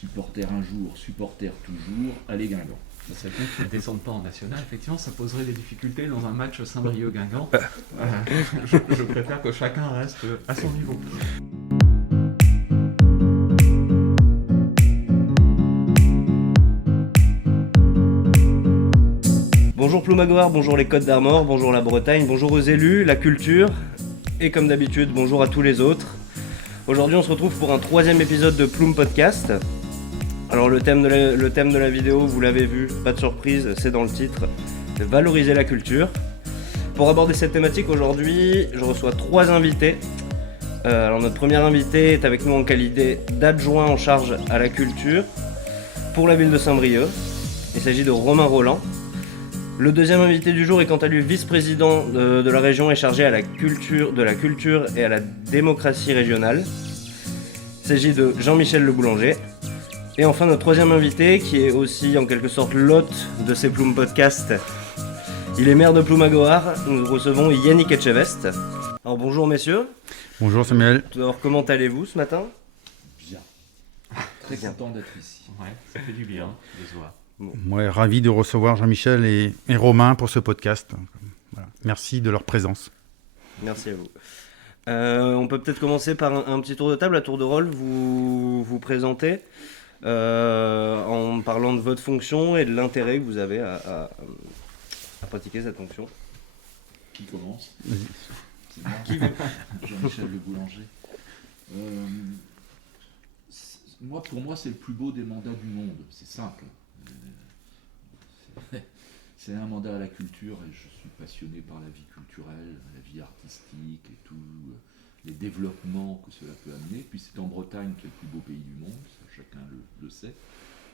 supporter un jour, supporter toujours, allez Guingamp. Ça serait bien qu'ils ne descendent pas en national. Effectivement, ça poserait des difficultés dans un match Saint-Brieuc-Guingamp. Je préfère que chacun reste à son niveau. Bonjour Ploumagoar, bonjour les Côtes d'Armor, bonjour la Bretagne, bonjour aux élus, la culture, et comme d'habitude, bonjour à tous les autres. Aujourd'hui, on se retrouve pour un 3e épisode de Ploum Podcast. Alors le thème de la vidéo, vous l'avez vu, pas de surprise, c'est dans le titre, c'est valoriser la culture. Pour aborder cette thématique aujourd'hui, je reçois 3 invités. Alors notre premier invité est avec nous en qualité d'adjoint en charge à la culture pour la ville de Saint-Brieuc. Il s'agit de Romain Roland. Le deuxième invité du jour est quant à lui vice-président de la région et chargé de la culture et à la démocratie régionale. Il s'agit de Jean-Michel Le Boulanger. Et enfin notre troisième invité qui est aussi en quelque sorte l'hôte de ces Ploum Podcasts. Il est maire de Ploumagoar. Nous recevons Yannick Etchevest. Alors bonjour messieurs. Bonjour Samuel. Tout d'abord, comment allez-vous ce matin ? Bien. Très content d'être ici. Ouais, ça fait du bien de se voir. Ouais, ravi de recevoir Jean-Michel et Romain pour ce podcast. Voilà. Merci de leur présence. Merci à vous. On peut peut-être commencer par un petit tour de table, à tour de rôle, vous présenter en parlant de votre fonction et de l'intérêt que vous avez à pratiquer cette fonction. Qui commence ? Vas-y. C'est moi. Qui veut ? Jean-Michel Le Boulanger. Pour moi, c'est le plus beau des mandats du monde. C'est simple. C'est un mandat à la culture et je suis passionné par la vie culturelle, la vie artistique et tous les développements que cela peut amener. Puis c'est en Bretagne qui est le plus beau pays du monde, ça, chacun le sait.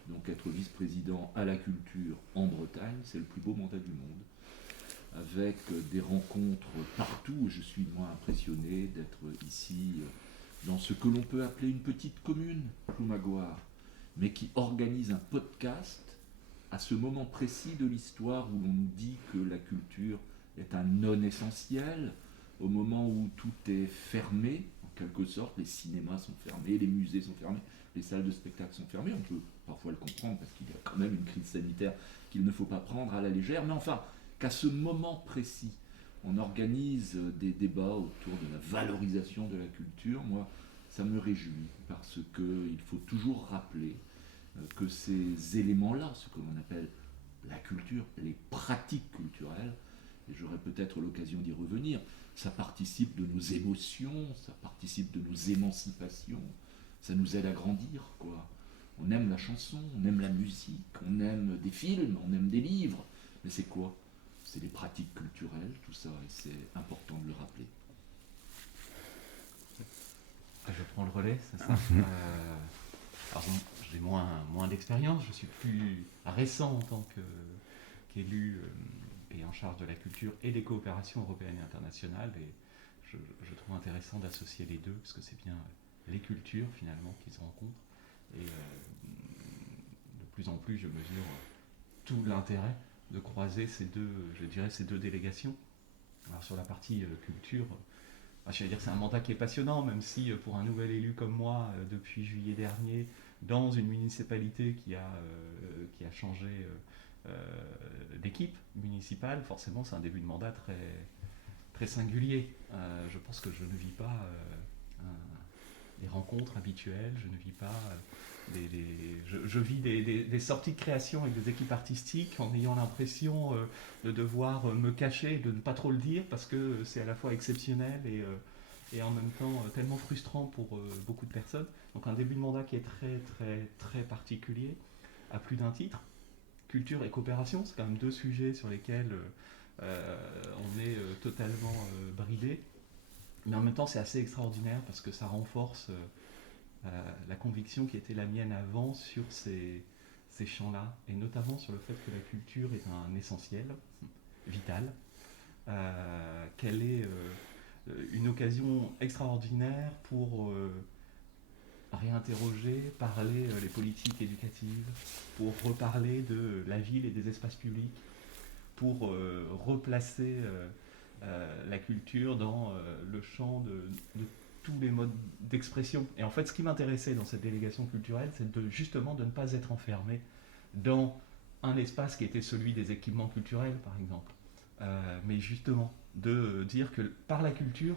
Donc être vice-président à la culture en Bretagne, c'est le plus beau mandat du monde. Avec des rencontres partout, je suis moins impressionné d'être ici dans ce que l'on peut appeler une petite commune, Ploumagoar, mais qui organise un podcast à ce moment précis de l'histoire où l'on nous dit que la culture est un non essentiel, au moment où tout est fermé, en quelque sorte, les cinémas sont fermés, les musées sont fermés, les salles de spectacle sont fermées, on peut parfois le comprendre parce qu'il y a quand même une crise sanitaire qu'il ne faut pas prendre à la légère, mais enfin, qu'à ce moment précis, on organise des débats autour de la valorisation de la culture, moi, ça me réjouit, parce qu'il faut toujours rappeler que ces éléments-là, ce que l'on appelle la culture, les pratiques culturelles, et j'aurai peut-être l'occasion d'y revenir, ça participe de nos émotions, ça participe de nos émancipations, ça nous aide à grandir, quoi. On aime la chanson, on aime la musique, on aime des films, on aime des livres, mais c'est quoi ? C'est des pratiques culturelles, tout ça, et c'est important de le rappeler. Je prends le relais, c'est ça. Alors, j'ai moins d'expérience, je suis plus récent en tant qu'élu et en charge de la culture et des coopérations européennes et internationales, et je trouve intéressant d'associer les deux, parce que c'est bien les cultures finalement qui se rencontrent, et de plus en plus je mesure tout l'intérêt de croiser ces deux délégations. Alors sur la partie culture, je vais dire que c'est un mandat qui est passionnant, même si pour un nouvel élu comme moi, depuis juillet dernier, dans une municipalité qui a changé d'équipe municipale, forcément c'est un début de mandat très, très singulier. Je pense que je ne vis pas les rencontres habituelles, je ne vis pas je vis des sorties de création avec des équipes artistiques en ayant l'impression de devoir me cacher, de ne pas trop le dire, parce que c'est à la fois exceptionnel et en même temps tellement frustrant pour beaucoup de personnes. Donc un début de mandat qui est très très très particulier, à plus d'un titre. Culture et coopération, c'est quand même deux sujets sur lesquels on est totalement bridé. Mais en même temps c'est assez extraordinaire parce que ça renforce la conviction qui était la mienne avant sur ces champs-là, et notamment sur le fait que la culture est un essentiel, vital, qu'elle est une occasion extraordinaire pour réinterroger, parler les politiques éducatives, pour reparler de la ville et des espaces publics, pour replacer la culture dans le champ de tous les modes d'expression. Et en fait, ce qui m'intéressait dans cette délégation culturelle, c'est justement de ne pas être enfermé dans un espace qui était celui des équipements culturels, par exemple. Mais justement, de dire que par la culture,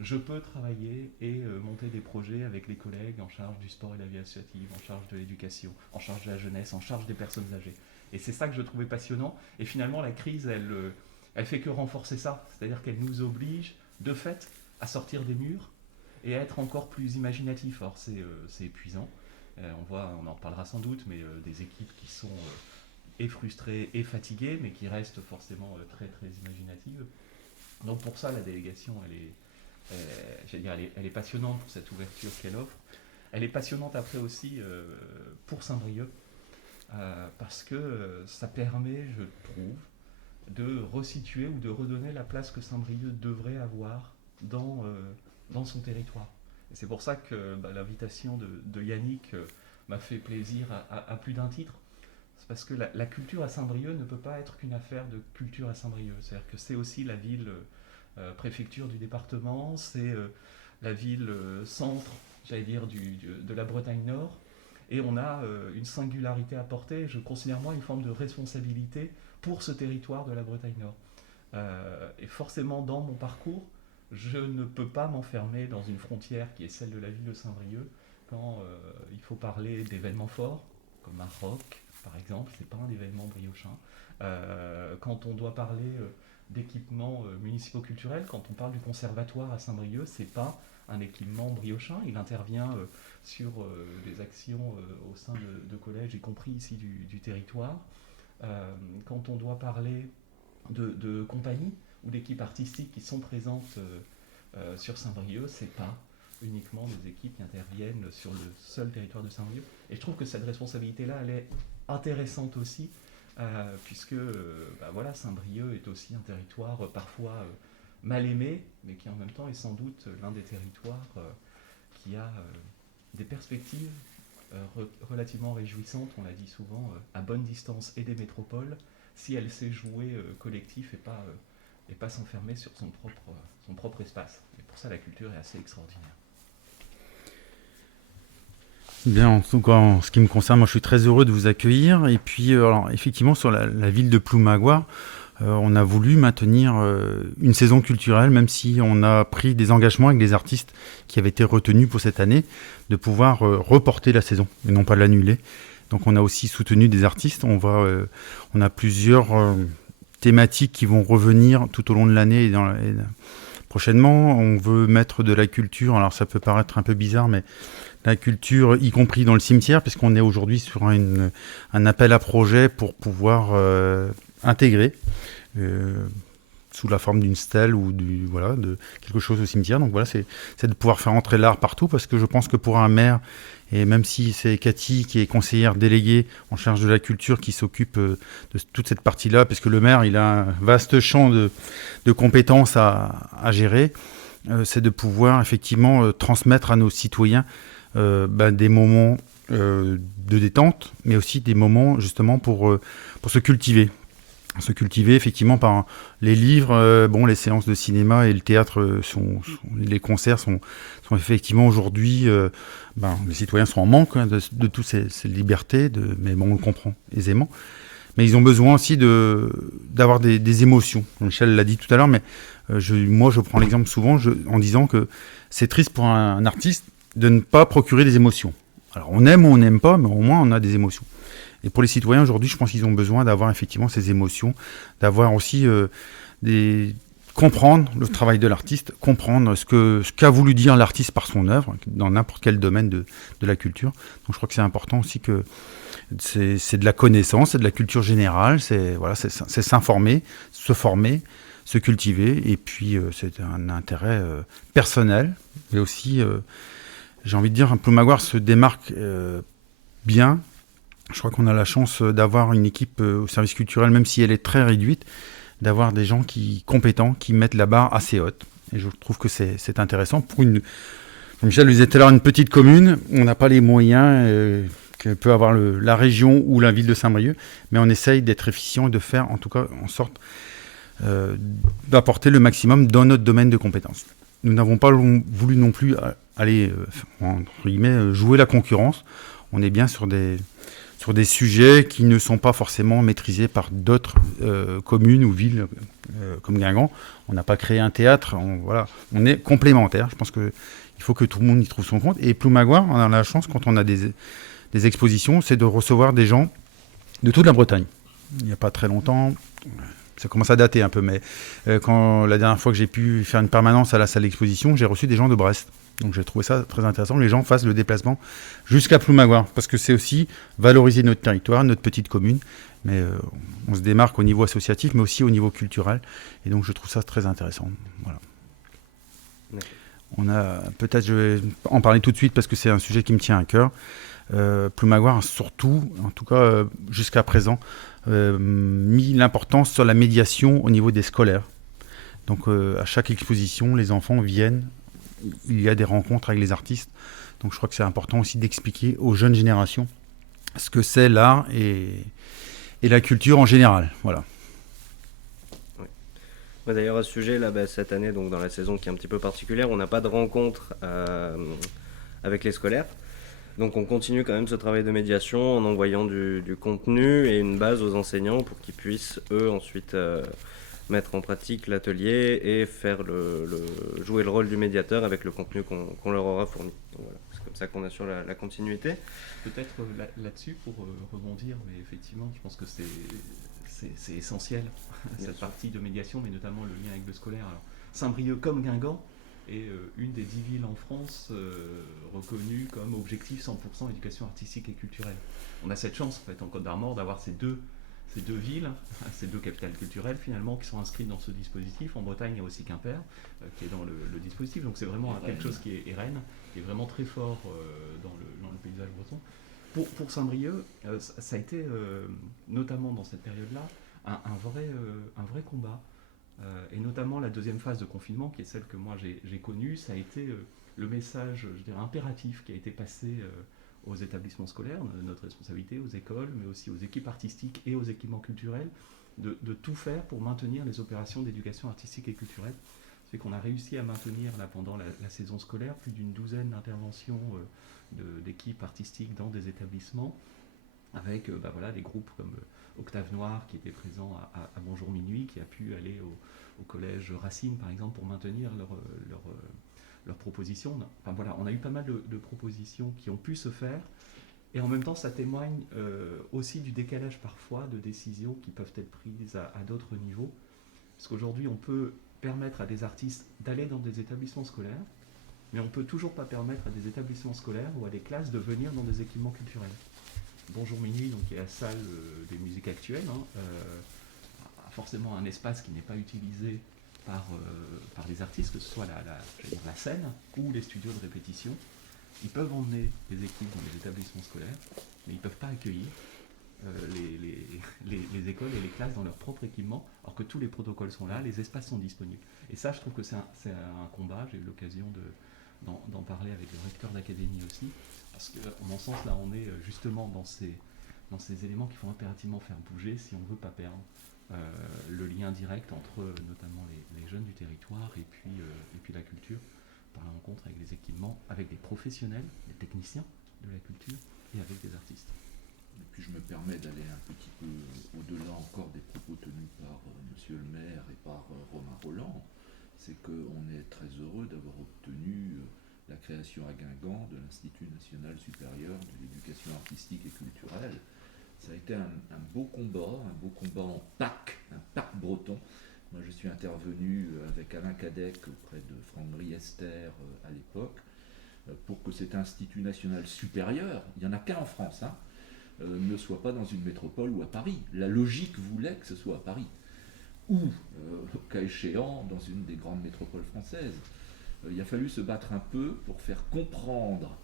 je peux travailler et monter des projets avec les collègues en charge du sport et de la vie associative, en charge de l'éducation, en charge de la jeunesse, en charge des personnes âgées. Et c'est ça que je trouvais passionnant. Et finalement, la crise, elle fait que renforcer ça. C'est-à-dire qu'elle nous oblige, de fait, à sortir des murs et à être encore plus imaginatif. Alors c'est épuisant. On en reparlera sans doute, mais des équipes qui sont et frustrées et fatiguées, mais qui restent forcément très très imaginatives. Donc pour ça, la délégation, elle est passionnante pour cette ouverture qu'elle offre. Elle est passionnante après aussi pour Saint-Brieuc, parce que ça permet, je trouve, de resituer ou de redonner la place que Saint-Brieuc devrait avoir dans son territoire. Et c'est pour ça que l'invitation de Yannick m'a fait plaisir à plus d'un titre. C'est parce que la culture à Saint-Brieuc ne peut pas être qu'une affaire de culture à Saint-Brieuc. C'est-à-dire que c'est aussi la ville préfecture du département, c'est la ville centre, j'allais dire, de la Bretagne Nord. Et on a une singularité à porter, je considère moi une forme de responsabilité pour ce territoire de la Bretagne Nord. Et forcément, dans mon parcours, je ne peux pas m'enfermer dans une frontière qui est celle de la ville de Saint-Brieuc quand il faut parler d'événements forts, comme un rock, par exemple, c'est pas un événement briochin. Quand on doit parler d'équipements municipaux culturels, quand on parle du conservatoire à Saint-Brieuc, c'est pas un équipement briochin, il intervient sur des actions au sein de collèges, y compris ici du territoire. Quand on doit parler de compagnies ou d'équipes artistiques qui sont présentes sur Saint-Brieuc, c'est pas uniquement des équipes qui interviennent sur le seul territoire de Saint-Brieuc. Et je trouve que cette responsabilité-là, elle est intéressante aussi, puisque voilà, Saint-Brieuc est aussi un territoire parfois mal aimé, mais qui en même temps est sans doute l'un des territoires qui a des perspectives relativement réjouissantes, on l'a dit souvent, à bonne distance et des métropoles, si elle sait jouer collectif et pas s'enfermer sur son propre espace. Et pour ça, la culture est assez extraordinaire. Bien, en tout cas, en ce qui me concerne, moi je suis très heureux de vous accueillir. Et puis, alors, effectivement, sur la ville de Ploumagouart, on a voulu maintenir une saison culturelle, même si on a pris des engagements avec des artistes qui avaient été retenus pour cette année, de pouvoir reporter la saison et non pas l'annuler. Donc on a aussi soutenu des artistes. On a plusieurs thématiques qui vont revenir tout au long de l'année et prochainement. On veut mettre de la culture, alors ça peut paraître un peu bizarre, mais la culture, y compris dans le cimetière, puisqu'on est aujourd'hui sur un appel à projet pour pouvoir intégrer sous la forme d'une stèle ou de quelque chose au cimetière. Donc voilà, c'est de pouvoir faire entrer l'art partout, parce que je pense que pour un maire, et même si c'est Cathy qui est conseillère déléguée en charge de la culture qui s'occupe de toute cette partie-là, parce que le maire, il a un vaste champ de compétences à gérer, c'est de pouvoir effectivement transmettre à nos citoyens des moments de détente, mais aussi des moments justement pour se cultiver. Se cultiver effectivement par les livres, les séances de cinéma et le théâtre, les concerts sont effectivement aujourd'hui, les citoyens sont en manque de toutes ces libertés, mais bon, on le comprend aisément. Mais ils ont besoin aussi d'avoir des émotions. Michel l'a dit tout à l'heure, mais moi je prends l'exemple souvent en disant que c'est triste pour un artiste de ne pas procurer des émotions. Alors on aime ou on n'aime pas, mais au moins on a des émotions. Et pour les citoyens aujourd'hui, je pense qu'ils ont besoin d'avoir effectivement ces émotions, d'avoir aussi comprendre le travail de l'artiste, comprendre ce qu'a voulu dire l'artiste par son œuvre, dans n'importe quel domaine de la culture. Donc je crois que c'est important aussi que c'est de la connaissance, c'est de la culture générale, c'est s'informer, se former, se cultiver, et puis c'est un intérêt personnel, mais aussi, j'ai envie de dire, Ploumagouart se démarque bien. Je crois qu'on a la chance d'avoir une équipe au service culturel, même si elle est très réduite, d'avoir des gens compétents qui mettent la barre assez haute. Et je trouve que c'est intéressant. Comme Michel le disait tout à l'heure, une petite commune, on n'a pas les moyens que peut avoir la région ou la ville de Saint-Brieuc, mais on essaye d'être efficient et de faire en tout cas en sorte d'apporter le maximum dans notre domaine de compétences. nous n'avons pas voulu non plus aller, entre guillemets, jouer la concurrence. On est bien sur des sujets qui ne sont pas forcément maîtrisés par d'autres communes ou villes comme Guingamp. On n'a pas créé un théâtre, on est complémentaires. Je pense qu'il faut que tout le monde y trouve son compte. Et Ploumagouar, on a la chance, quand on a des expositions, c'est de recevoir des gens de toute la Bretagne. Il n'y a pas très longtemps, ça commence à dater un peu, mais quand la dernière fois que j'ai pu faire une permanence à la salle d'exposition, j'ai reçu des gens de Brest. Donc j'ai trouvé ça très intéressant que les gens fassent le déplacement jusqu'à Ploumagouar, parce que c'est aussi valoriser notre territoire, notre petite commune, mais on se démarque au niveau associatif, mais aussi au niveau culturel, et donc je trouve ça très intéressant. Voilà. On a, peut-être je vais en parler tout de suite parce que c'est un sujet qui me tient à cœur. Ploumagouar a surtout, en tout cas jusqu'à présent, mis l'importance sur la médiation au niveau des scolaires. Donc à chaque exposition, les enfants viennent, il y a des rencontres avec les artistes. Donc je crois que c'est important aussi d'expliquer aux jeunes générations ce que c'est l'art et la culture en général. Voilà. Ouais, d'ailleurs, à ce sujet, là, cette année, donc dans la saison qui est un petit peu particulière, on n'a pas de rencontre avec les scolaires. Donc on continue quand même ce travail de médiation en envoyant du contenu et une base aux enseignants pour qu'ils puissent, eux, ensuite mettre en pratique l'atelier et faire jouer le rôle du médiateur avec le contenu qu'on leur aura fourni. Donc, voilà. C'est comme ça qu'on assure la continuité. Peut-être là-dessus, pour rebondir, mais effectivement, je pense que c'est essentiel, cette partie de médiation, mais notamment le lien avec le scolaire. Alors, Saint-Brieuc comme Guingamp est une des 10 villes en France reconnues comme objectif 100% éducation artistique et culturelle. On a cette chance, en fait, en Côte-d'Armor, d'avoir ces deux villes, ces deux capitales culturelles, finalement, qui sont inscrites dans ce dispositif. En Bretagne, il y a aussi Quimper, qui est dans le dispositif. Donc c'est vraiment quelque chose qui est Rennes, qui est vraiment très fort dans le paysage breton. Pour Saint-Brieuc, ça a été, notamment dans cette période-là, un vrai combat. Et notamment la deuxième phase de confinement, qui est celle que moi j'ai connue, ça a été le message, je dirais, impératif qui a été passé aux établissements scolaires, notre responsabilité, aux écoles, mais aussi aux équipes artistiques et aux équipements culturels, de tout faire pour maintenir les opérations d'éducation artistique et culturelle. C'est qu'on a réussi à maintenir, là, pendant la saison scolaire, plus d'une douzaine d'interventions d'équipes artistiques dans des établissements, avec des groupes comme Octave Noir qui était présent à Bonjour Minuit, qui a pu aller au collège Racine par exemple pour maintenir leurs propositions. Enfin, voilà, on a eu pas mal de propositions qui ont pu se faire, et en même temps ça témoigne aussi du décalage parfois de décisions qui peuvent être prises à d'autres niveaux, parce qu'aujourd'hui on peut permettre à des artistes d'aller dans des établissements scolaires, mais on ne peut toujours pas permettre à des établissements scolaires ou à des classes de venir dans des équipements culturels. Bonjour Minuit, donc, qui est la salle des musiques actuelles, a forcément un espace qui n'est pas utilisé par les artistes, que ce soit la scène ou les studios de répétition. Ils peuvent emmener les équipes dans les établissements scolaires, mais ils ne peuvent pas accueillir les écoles et les classes dans leur propre équipement, alors que tous les protocoles sont là, les espaces sont disponibles. Et ça, je trouve que c'est un combat. J'ai eu l'occasion d'en parler avec le recteur d'académie aussi, parce que, en mon sens, là, on est justement dans ces éléments qu'il faut impérativement faire bouger si on ne veut pas perdre le lien direct entre notamment les jeunes du territoire et puis la culture, par la rencontre avec les équipements, avec des professionnels, des techniciens de la culture et avec des artistes. Et puis je me permets d'aller un petit peu au-delà encore des propos tenus par Monsieur le maire et par Romain Roland. C'est qu'on est très heureux d'avoir obtenu la création à Guingamp de l'Institut national supérieur de l'éducation artistique et culturelle. Ça a été un beau combat en PAC, un PAC breton. Moi je suis intervenu avec Alain Cadec auprès de Franck Briester à l'époque, pour que cet Institut national supérieur, il n'y en a qu'un en France, ne soit pas dans une métropole ou à Paris. La logique voulait que ce soit à Paris, ou, au cas échéant, dans une des grandes métropoles françaises. Il a fallu se battre un peu pour faire comprendre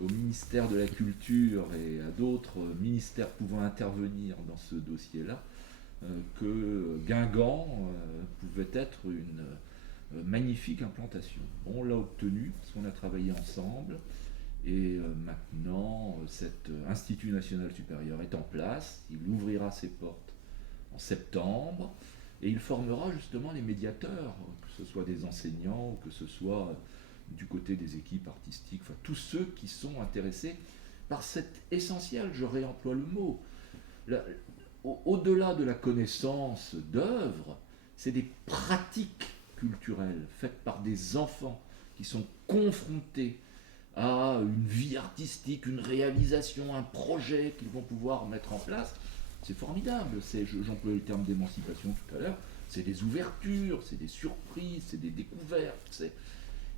au ministère de la Culture et à d'autres ministères pouvant intervenir dans ce dossier-là, que Guingamp pouvait être une magnifique implantation. Bon, on l'a obtenu, parce qu'on a travaillé ensemble, et maintenant cet Institut national supérieur est en place. Il ouvrira ses portes en septembre. Et il formera justement les médiateurs, que ce soit des enseignants ou que ce soit du côté des équipes artistiques, enfin tous ceux qui sont intéressés par cet essentiel, je réemploie le mot. Au-delà de la connaissance d'œuvres, c'est des pratiques culturelles faites par des enfants qui sont confrontés à une vie artistique, une réalisation, un projet qu'ils vont pouvoir mettre en place. C'est formidable, j'emploie le terme d'émancipation tout à l'heure, c'est des ouvertures, c'est des surprises, c'est des découvertes.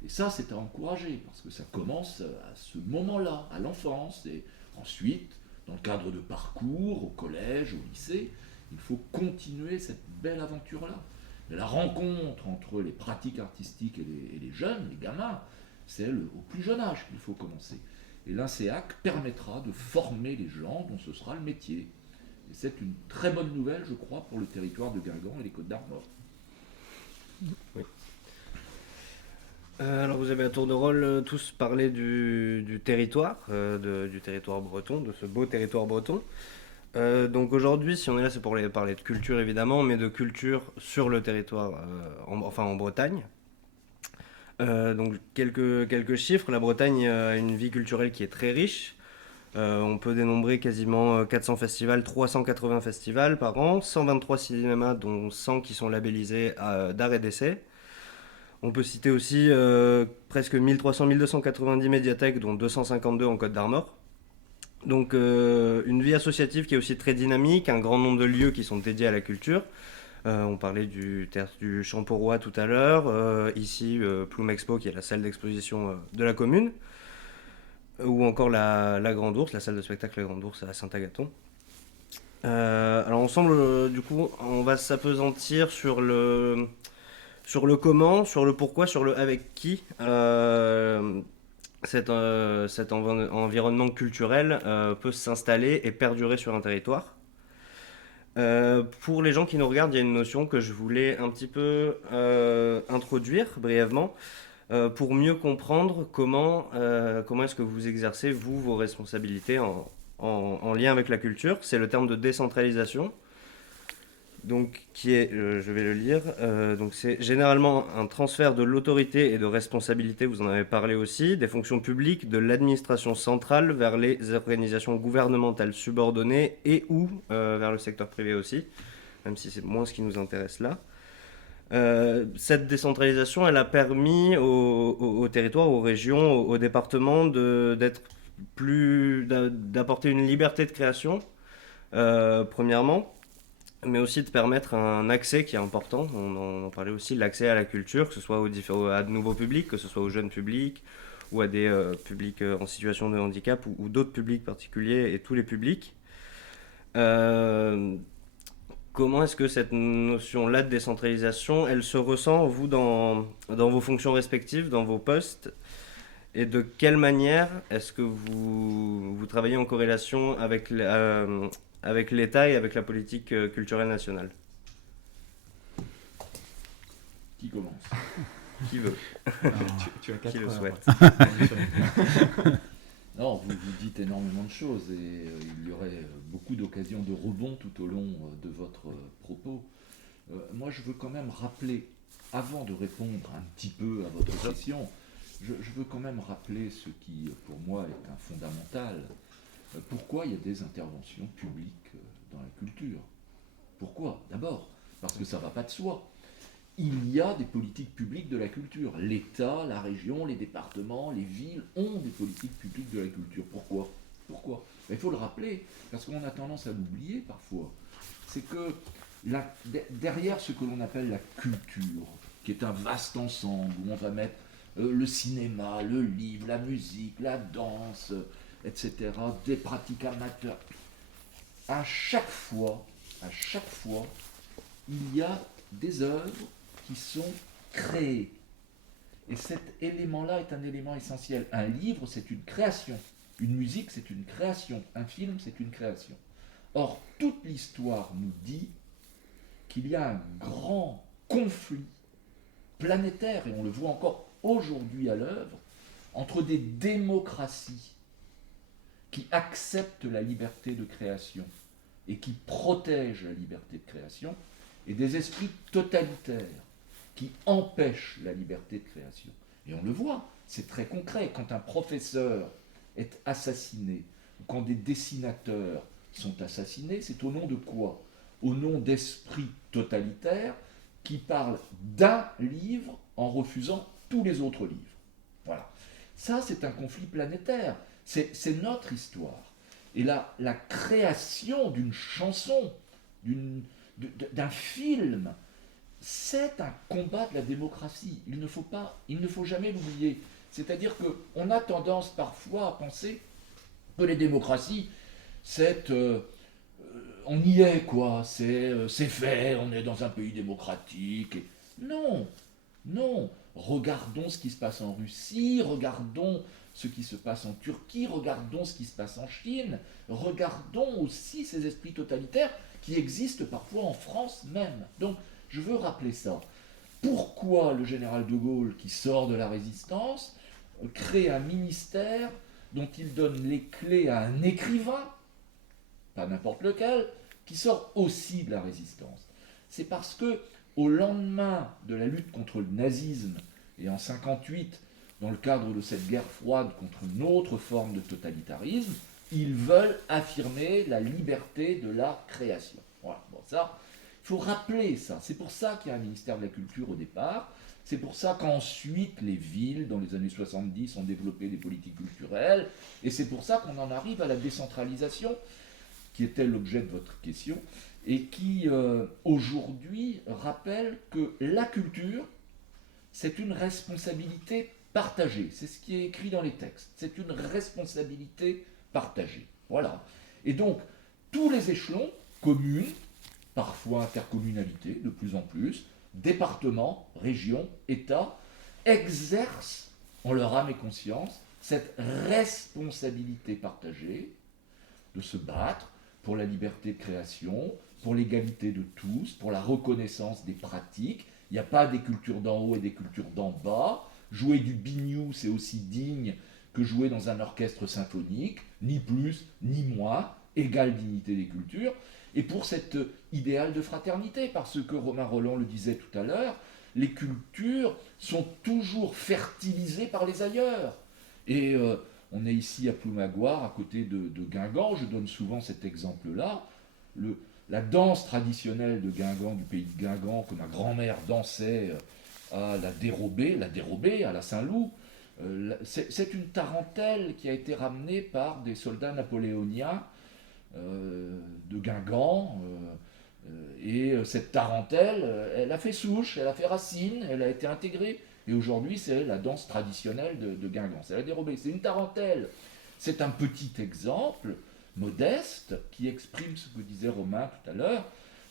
Et ça, c'est à encourager, parce que ça commence à ce moment-là, à l'enfance, et ensuite, dans le cadre de parcours, au collège, au lycée, il faut continuer cette belle aventure-là. Mais la rencontre entre les pratiques artistiques et les jeunes, les gamins, c'est au plus jeune âge qu'il faut commencer. Et l'INSEAC permettra de former les gens dont ce sera le métier. Et c'est une très bonne nouvelle, je crois, pour le territoire de Guingamp et les Côtes-d'Armor. Oui. Alors vous avez à tour de rôle tous parlé du territoire, du territoire breton, de ce beau territoire breton. Donc aujourd'hui, si on est là, c'est pour parler de culture évidemment, mais de culture sur le territoire, en Bretagne. Donc quelques chiffres. La Bretagne a une vie culturelle qui est très riche. On peut dénombrer quasiment 400 festivals, 380 festivals par an, 123 cinémas dont 100 qui sont labellisés d'art et d'essai. On peut citer aussi presque 1300-1290 médiathèques, dont 252 en Côte-d'Armor. Donc une vie associative qui est aussi très dynamique, un grand nombre de lieux qui sont dédiés à la culture. On parlait du théâtre du Champ-Porois tout à l'heure, ici Plume Expo qui est la salle d'exposition de la commune, ou encore la Grande Ourse, la salle de spectacle La Grande Ourse à Saint-Agathon. Alors ensemble, du coup, on va s'appesantir sur le comment, sur le pourquoi, sur le avec qui cet environnement culturel peut s'installer et perdurer sur un territoire. Pour les gens qui nous regardent, il y a une notion que je voulais un petit peu introduire brièvement pour mieux comprendre comment est-ce que vous exercez, vous, vos responsabilités en lien avec la culture. C'est le terme de décentralisation. Donc, qui est, je vais le lire, donc c'est généralement un transfert de l'autorité et de responsabilité, vous en avez parlé aussi, des fonctions publiques de l'administration centrale vers les organisations gouvernementales subordonnées et ou vers le secteur privé aussi, même si c'est moins ce qui nous intéresse là. Cette décentralisation, elle a permis au territoire, aux régions, aux départements d'apporter une liberté de création, premièrement, mais aussi de permettre un accès qui est important. On en parlait aussi, l'accès à la culture, que ce soit à de nouveaux publics, que ce soit aux jeunes publics ou à des publics en situation de handicap ou d'autres publics particuliers et tous les publics. Comment est-ce que cette notion-là de décentralisation, elle se ressent, vous, dans vos fonctions respectives, dans vos postes, et de quelle manière est-ce que vous travaillez en corrélation avec l'État et avec la politique culturelle nationale? Qui commence? Qui veut? Tu as 4 Qui le heures. souhaite? Non, vous dites énormément de choses et il y aurait beaucoup d'occasions de rebond tout au long de votre propos. Moi, je veux quand même rappeler, avant de répondre un petit peu à votre question, je veux quand même rappeler ce qui, pour moi, est un fondamental. Pourquoi il y a des interventions publiques dans la culture? Pourquoi? D'abord, parce que ça ne va pas de soi. Il y a des politiques publiques de la culture. L'État, la région, les départements, les villes ont des politiques publiques de la culture. Pourquoi? Il faut le rappeler, parce qu'on a tendance à l'oublier parfois. C'est que derrière ce que l'on appelle la culture, qui est un vaste ensemble, où on va mettre le cinéma, le livre, la musique, la danse, etc., des pratiques amateurs. À chaque fois, il y a des œuvres qui sont créées. Et cet élément-là est un élément essentiel. Un livre, c'est une création. Une musique, c'est une création. Un film, c'est une création. Or, toute l'histoire nous dit qu'il y a un grand conflit planétaire, et on le voit encore aujourd'hui à l'œuvre, entre des démocraties qui acceptent la liberté de création et qui protègent la liberté de création, et des esprits totalitaires qui empêchent la liberté de création. Et on le voit, c'est très concret. Quand un professeur est assassiné, ou quand des dessinateurs sont assassinés, c'est au nom de quoi? Au nom d'esprits totalitaires qui parlent d'un livre en refusant tous les autres livres. Voilà. Ça, c'est un conflit planétaire. C'est notre histoire. Et là, la création d'une chanson, d'un film, c'est un combat de la démocratie. Il ne faut jamais l'oublier. C'est-à-dire qu'on a tendance parfois à penser que les démocraties, on y est, quoi. C'est fait, on est dans un pays démocratique. Non, non. Regardons ce qui se passe en Russie, regardons ce qui se passe en Turquie, regardons ce qui se passe en Chine, regardons aussi ces esprits totalitaires qui existent parfois en France même. Donc, je veux rappeler ça. Pourquoi le général de Gaulle, qui sort de la résistance, crée un ministère dont il donne les clés à un écrivain, pas n'importe lequel, qui sort aussi de la résistance? C'est parce que, au lendemain de la lutte contre le nazisme, et en 1958, dans le cadre de cette guerre froide contre une autre forme de totalitarisme, ils veulent affirmer la liberté de la création. Voilà, bon, ça, il faut rappeler ça. C'est pour ça qu'il y a un ministère de la Culture au départ. C'est pour ça qu'ensuite les villes, dans les années 70, ont développé des politiques culturelles. Et c'est pour ça qu'on en arrive à la décentralisation, qui était l'objet de votre question, et qui, aujourd'hui, rappelle que la culture, c'est une responsabilité partagée. C'est ce qui est écrit dans les textes. C'est une responsabilité partagée. Voilà. Et donc, tous les échelons, communes, parfois intercommunalités, de plus en plus, départements, régions, États, exercent en leur âme et conscience cette responsabilité partagée de se battre pour la liberté de création, pour l'égalité de tous, pour la reconnaissance des pratiques. Il n'y a pas des cultures d'en haut et des cultures d'en bas. Jouer du biniou, c'est aussi digne que jouer dans un orchestre symphonique, ni plus, ni moins, égale dignité des cultures. Et pour cet idéal de fraternité, parce que Romain Rolland le disait tout à l'heure, les cultures sont toujours fertilisées par les ailleurs. Et on est ici à Ploumagoire, à côté de Guingamp, je donne souvent cet exemple-là. La danse traditionnelle de Guingamp, du pays de Guingamp, que ma grand-mère dansait à la dérobée, à la Saint-Loup, c'est une tarentelle qui a été ramenée par des soldats napoléoniens de Guingamp. Et cette tarentelle, elle a fait souche, elle a fait racine, elle a été intégrée. Et aujourd'hui, c'est la danse traditionnelle de Guingamp. C'est la dérobée, c'est une tarentelle. C'est un petit exemple modeste qui exprime ce que disait Romain tout à l'heure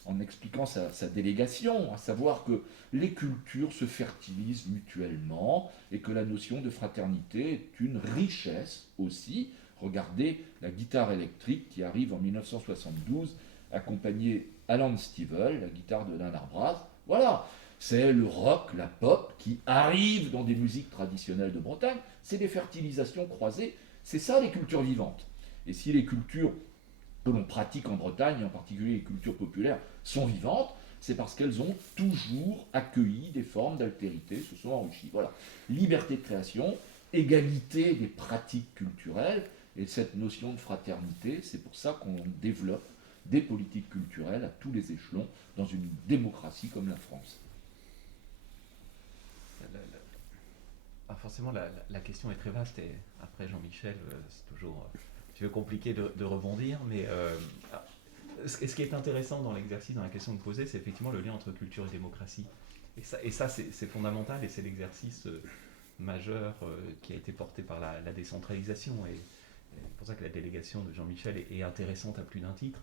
en expliquant sa délégation, à savoir que les cultures se fertilisent mutuellement et que la notion de fraternité est une richesse aussi. Regardez la guitare électrique qui arrive en 1972, accompagnée Alan Stivell, la guitare de Leonard Brass. Voilà, c'est le rock, la pop qui arrive dans des musiques traditionnelles de Bretagne. C'est des fertilisations croisées. C'est ça les cultures vivantes. Et si les cultures que l'on pratique en Bretagne, en particulier les cultures populaires, sont vivantes, c'est parce qu'elles ont toujours accueilli des formes d'altérité, se sont enrichies. Voilà. Liberté de création, égalité des pratiques culturelles, et cette notion de fraternité, c'est pour ça qu'on développe des politiques culturelles à tous les échelons dans une démocratie comme la France. Forcément, la question est très vaste, et après Jean-Michel, c'est toujours un petit peu compliqué de rebondir, mais ce qui est intéressant dans l'exercice, dans la question que vous posez, c'est effectivement le lien entre culture et démocratie. Et ça c'est fondamental, et c'est l'exercice majeur qui a été porté par la décentralisation, et c'est pour ça que la délégation de Jean-Michel est intéressante à plus d'un titre.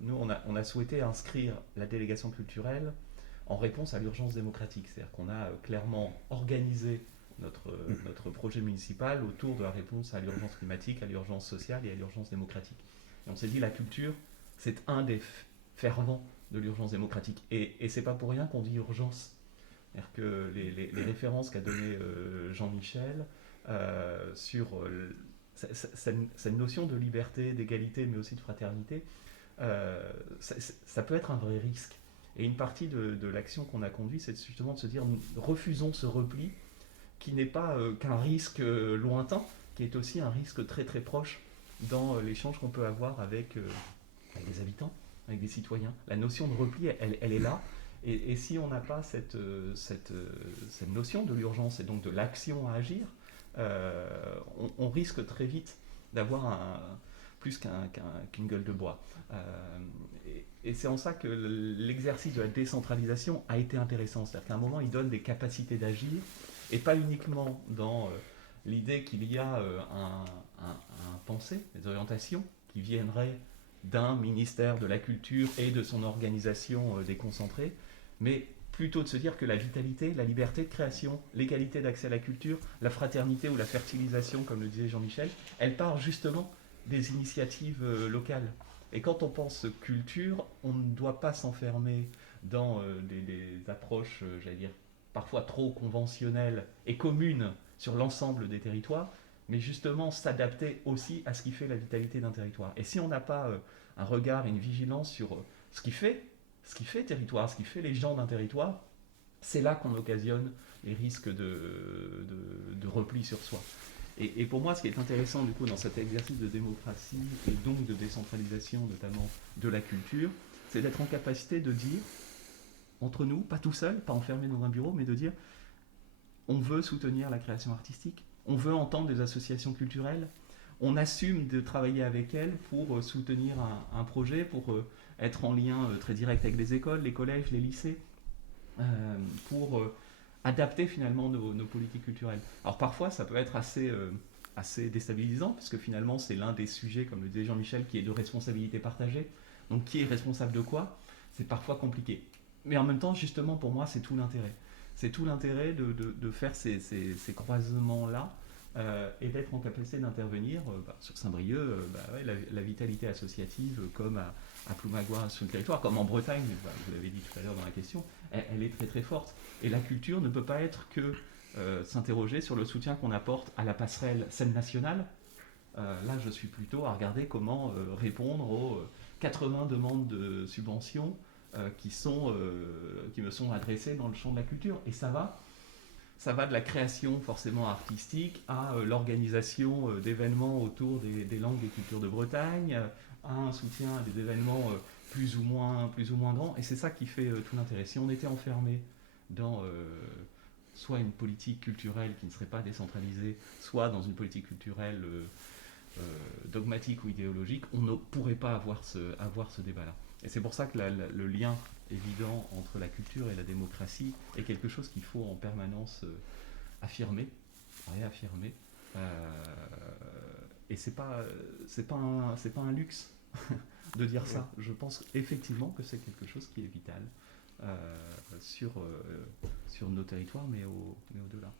Nous, on a souhaité inscrire la délégation culturelle en réponse à l'urgence démocratique. C'est-à-dire qu'on a clairement organisé notre projet municipal autour de la réponse à l'urgence climatique, à l'urgence sociale et à l'urgence démocratique. Et on s'est dit, la culture, c'est un des fervents de l'urgence démocratique. Et c'est pas pour rien qu'on dit urgence. C'est-à-dire que les références qu'a données Jean-Michel sur cette notion de liberté, d'égalité, mais aussi de fraternité, ça peut être un vrai risque. Et une partie de l'action qu'on a conduite, c'est justement de se dire refusons ce repli qui n'est pas qu'un risque lointain, qui est aussi un risque très très proche dans l'échange qu'on peut avoir avec les habitants, avec des citoyens. La notion de repli, elle est là. Et si on n'a pas cette notion de l'urgence et donc de l'action à agir, on risque très vite d'avoir plus qu'une gueule de bois. Et c'est en ça que l'exercice de la décentralisation a été intéressant. C'est-à-dire qu'à un moment, il donne des capacités d'agir, et pas uniquement dans l'idée qu'il y a un pensée, des orientations qui viendraient d'un ministère de la culture et de son organisation déconcentrée, mais plutôt de se dire que la vitalité, la liberté de création, l'égalité d'accès à la culture, la fraternité ou la fertilisation, comme le disait Jean-Michel, elle part justement des initiatives locales. Et quand on pense culture, on ne doit pas s'enfermer dans des approches, j'allais dire, parfois trop conventionnelles et communes sur l'ensemble des territoires, mais justement s'adapter aussi à ce qui fait la vitalité d'un territoire. Et si on n'a pas un regard et une vigilance sur ce qui fait territoire, ce qui fait les gens d'un territoire, c'est là qu'on occasionne les risques de repli sur soi. Et pour moi, ce qui est intéressant du coup dans cet exercice de démocratie et donc de décentralisation, notamment de la culture, c'est d'être en capacité de dire, entre nous, pas tout seul, pas enfermé dans un bureau, mais de dire, on veut soutenir la création artistique, on veut entendre des associations culturelles, on assume de travailler avec elles pour soutenir un projet, pour être en lien très direct avec les écoles, les collèges, les lycées, pour adapter finalement nos politiques culturelles. Alors parfois ça peut être assez déstabilisant, parce que finalement c'est l'un des sujets, comme le disait Jean-Michel, qui est de responsabilité partagée. Donc qui est responsable de quoi ? C'est parfois compliqué. Mais en même temps, justement, pour moi, c'est tout l'intérêt. C'est tout l'intérêt de faire ces croisements-là et d'être en capacité d'intervenir sur Saint-Brieuc, la vitalité associative comme à Ploumagoar sur le territoire, comme en Bretagne, vous l'avez dit tout à l'heure dans la question, elle est très très forte. Et la culture ne peut pas être que s'interroger sur le soutien qu'on apporte à la passerelle scène nationale. Là, je suis plutôt à regarder comment répondre aux 80 demandes de subventions qui me sont adressées dans le champ de la culture. Et ça va de la création forcément artistique à l'organisation d'événements autour des langues et cultures de Bretagne, à un soutien à des événements plus ou moins grands. Et c'est ça qui fait tout l'intérêt. Si on était enfermé dans soit une politique culturelle qui ne serait pas décentralisée, soit dans une politique culturelle dogmatique ou idéologique, on ne pourrait pas avoir ce débat-là. Et c'est pour ça que le lien évident entre la culture et la démocratie est quelque chose qu'il faut en permanence affirmer, réaffirmer. Et c'est pas un luxe de dire ça. Je pense effectivement que c'est quelque chose qui est vital sur nos territoires, mais au-delà.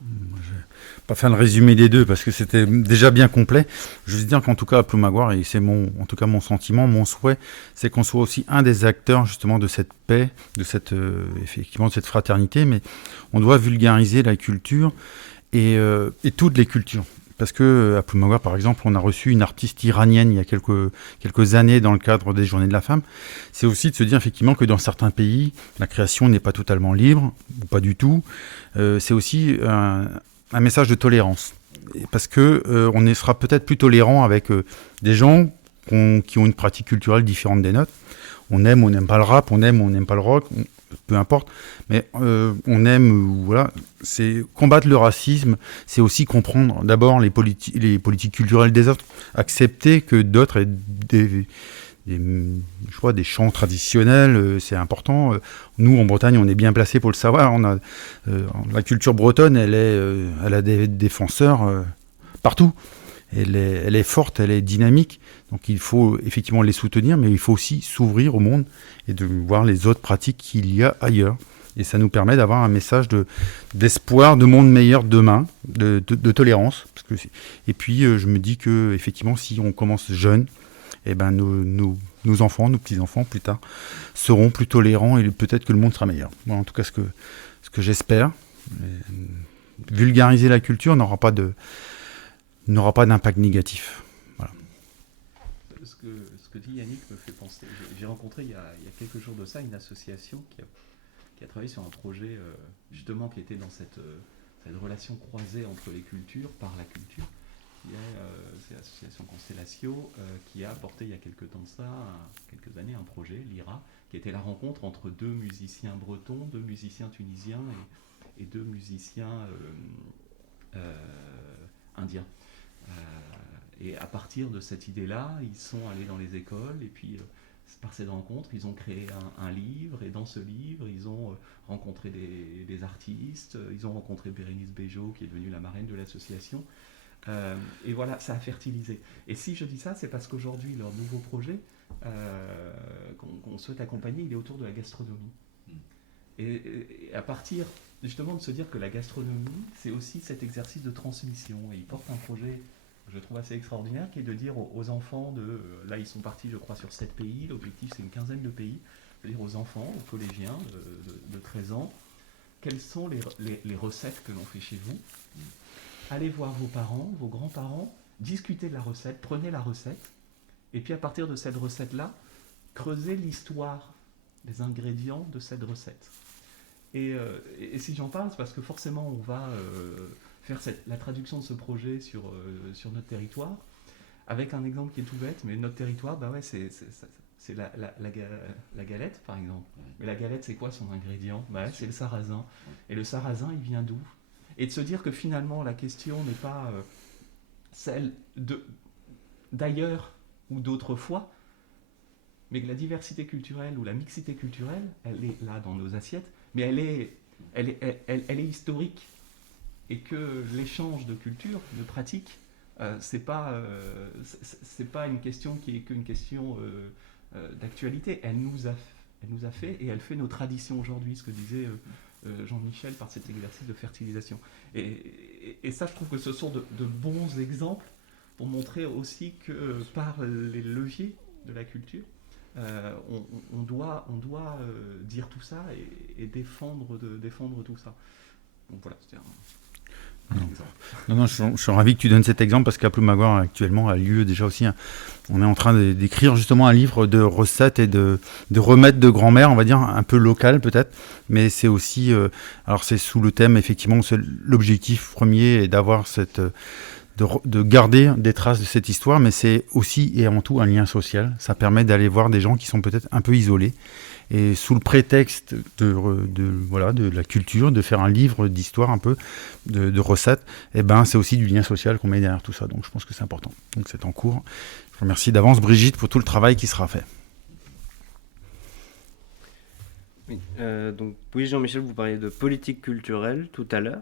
Je vais pas faire le résumé des deux parce que c'était déjà bien complet. Je veux dire qu'en tout cas à Ploumagoar, et c'est en tout cas mon sentiment, mon souhait, c'est qu'on soit aussi un des acteurs justement de cette paix, effectivement de cette fraternité, mais on doit vulgariser la culture et toutes les cultures. Parce que à Ploumagoar, par exemple, on a reçu une artiste iranienne il y a quelques années dans le cadre des Journées de la Femme. C'est aussi de se dire effectivement que dans certains pays, la création n'est pas totalement libre, ou pas du tout. C'est aussi un message de tolérance. Parce que on sera peut-être plus tolérant avec des gens qui ont une pratique culturelle différente des nôtres. On aime ou on n'aime pas le rap, on aime ou on n'aime pas le rock, peu importe, mais on aime, voilà, c'est combattre le racisme, c'est aussi comprendre d'abord les politiques culturelles des autres, accepter que d'autres aient des chants traditionnels, c'est important. Nous, en Bretagne, on est bien placés pour le savoir. La culture bretonne, elle a des défenseurs partout. Elle est forte, elle est dynamique. Donc il faut effectivement les soutenir, mais il faut aussi s'ouvrir au monde et de voir les autres pratiques qu'il y a ailleurs. Et ça nous permet d'avoir un message d'espoir, de monde meilleur demain, de tolérance. Et puis je me dis que effectivement, si on commence jeune, eh ben nos enfants, nos petits-enfants plus tard, seront plus tolérants et peut-être que le monde sera meilleur. Voilà, en tout cas, ce que j'espère. Vulgariser la culture n'aura pas d'impact négatif. Voilà. que dit Yannick me fait penser. J'ai rencontré il y a quelques jours de ça une association qui a travaillé sur un projet justement qui était dans cette relation croisée entre les cultures, par la culture. C'est l'association Constellatio qui a apporté il y a quelques temps de ça, quelques années, un projet, l'IRA, qui était la rencontre entre 2 musiciens bretons, 2 musiciens tunisiens et 2 musiciens indiens. Et à partir de cette idée-là, ils sont allés dans les écoles et puis par cette rencontre, ils ont créé un livre et dans ce livre, ils ont rencontré des artistes, ils ont rencontré Bérénice Bejo qui est devenue la marraine de l'association. Et voilà, ça a fertilisé. Et si je dis ça, c'est parce qu'aujourd'hui, leur nouveau projet qu'on souhaite accompagner, il est autour de la gastronomie. Et à partir justement de se dire que la gastronomie, c'est aussi cet exercice de transmission. Et ils portent un projet que je trouve assez extraordinaire, qui est de dire aux enfants là ils sont partis je crois sur 7 pays, l'objectif c'est une quinzaine de pays, de dire aux enfants, aux collégiens de 13 ans, quelles sont les recettes que l'on fait chez vous. Allez voir vos parents, vos grands-parents, discutez de la recette, prenez la recette, et puis à partir de cette recette-là, creusez l'histoire des ingrédients de cette recette. Et si j'en parle, c'est parce que forcément on va faire la traduction de ce projet sur notre territoire, avec un exemple qui est tout bête, mais notre territoire, bah ouais, c'est la galette par exemple. Mais la galette, c'est quoi son ingrédient? Bah ouais, c'est le sarrasin. Et le sarrasin, il vient d'où? Et de se dire que finalement, la question n'est pas celle d'ailleurs ou d'autrefois, mais que la diversité culturelle ou la mixité culturelle, elle est là dans nos assiettes, mais elle est historique. Et que l'échange de culture, de pratique, c'est pas une question qui est qu'une question d'actualité. Elle nous a fait et elle fait nos traditions aujourd'hui, ce que disait Jean-Michel par cet exercice de fertilisation. Et ça, je trouve que ce sont de bons exemples pour montrer aussi que par les leviers de la culture, on doit dire tout ça et défendre tout ça. Donc voilà, c'était Non, je suis ravi que tu donnes cet exemple parce qu'à Ploumagoar actuellement a lieu déjà aussi. On est en train d'écrire justement un livre de recettes et de remèdes de grand-mère, on va dire un peu local peut-être, mais c'est aussi, alors c'est sous le thème effectivement, l'objectif premier est d'avoir de garder des traces de cette histoire, mais c'est aussi et avant tout un lien social. Ça permet d'aller voir des gens qui sont peut-être un peu isolés. Et sous le prétexte de la culture, de faire un livre d'histoire un peu, de recettes, et ben c'est aussi du lien social qu'on met derrière tout ça. Donc je pense que c'est important. Donc c'est en cours. Je vous remercie d'avance Brigitte pour tout le travail qui sera fait. Oui, oui Jean-Michel, vous parliez de politique culturelle tout à l'heure.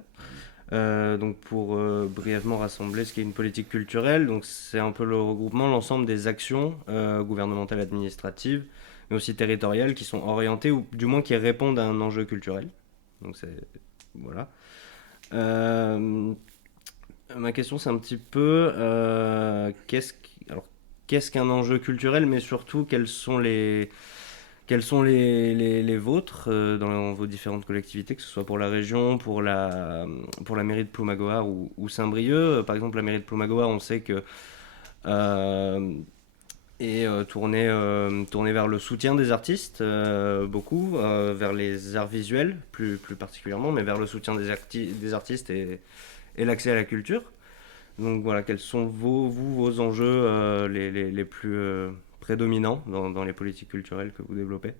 Donc pour brièvement rassembler ce qu'est une politique culturelle, donc c'est un peu le regroupement, l'ensemble des actions gouvernementales, administratives, mais aussi territoriales qui sont orientées ou du moins qui répondent à un enjeu culturel. Donc c'est voilà. Ma question c'est un petit peu qu'est-ce qu'un enjeu culturel, mais surtout quels sont les vôtres dans vos différentes collectivités, que ce soit pour la région, pour la mairie de Ploumagoar ou Saint-Brieuc. Par exemple, la mairie de Ploumagoar, on sait que est tournée vers le soutien des artistes, beaucoup, vers les arts visuels plus particulièrement, mais vers le soutien des artistes et l'accès à la culture. Donc voilà, quels sont vos enjeux les plus prédominants dans les politiques culturelles que vous développez?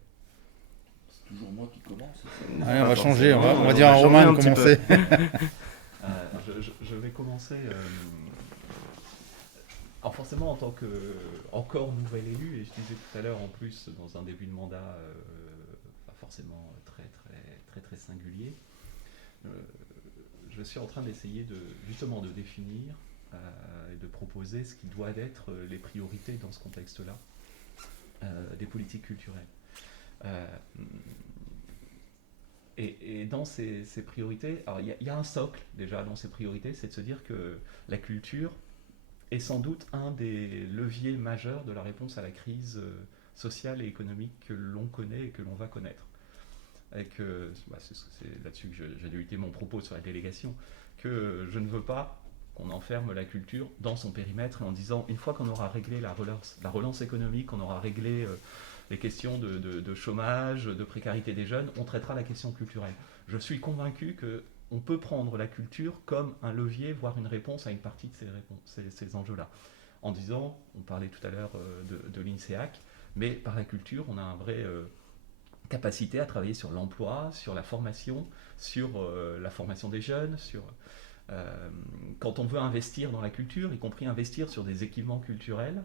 C'est toujours moi qui commence. Ouais, on va changer, on va dire à Romain de commencer. Je vais commencer. Alors forcément, en tant que encore nouvel élu, et je disais tout à l'heure en plus dans un début de mandat pas forcément très singulier, je suis en train d'essayer justement de définir et de proposer ce qui doit être les priorités dans ce contexte-là des politiques culturelles. Et dans ces priorités, alors il y a un socle déjà dans ces priorités, c'est de se dire que la culture est sans doute un des leviers majeurs de la réponse à la crise sociale et économique que l'on connaît et que l'on va connaître. Et que, c'est là-dessus que j'ai débuté mon propos sur la délégation, que je ne veux pas qu'on enferme la culture dans son périmètre, et en disant, une fois qu'on aura réglé la relance économique, qu'on aura réglé les questions de chômage, de précarité des jeunes, on traitera la question culturelle. Je suis convaincu qu'on peut prendre la culture comme un levier, voire une réponse à une partie de ces enjeux-là. En disant, on parlait tout à l'heure de l'INSEAC, mais par la culture, on a une vraie capacité à travailler sur l'emploi, sur la formation des jeunes, quand on veut investir dans la culture, y compris investir sur des équipements culturels,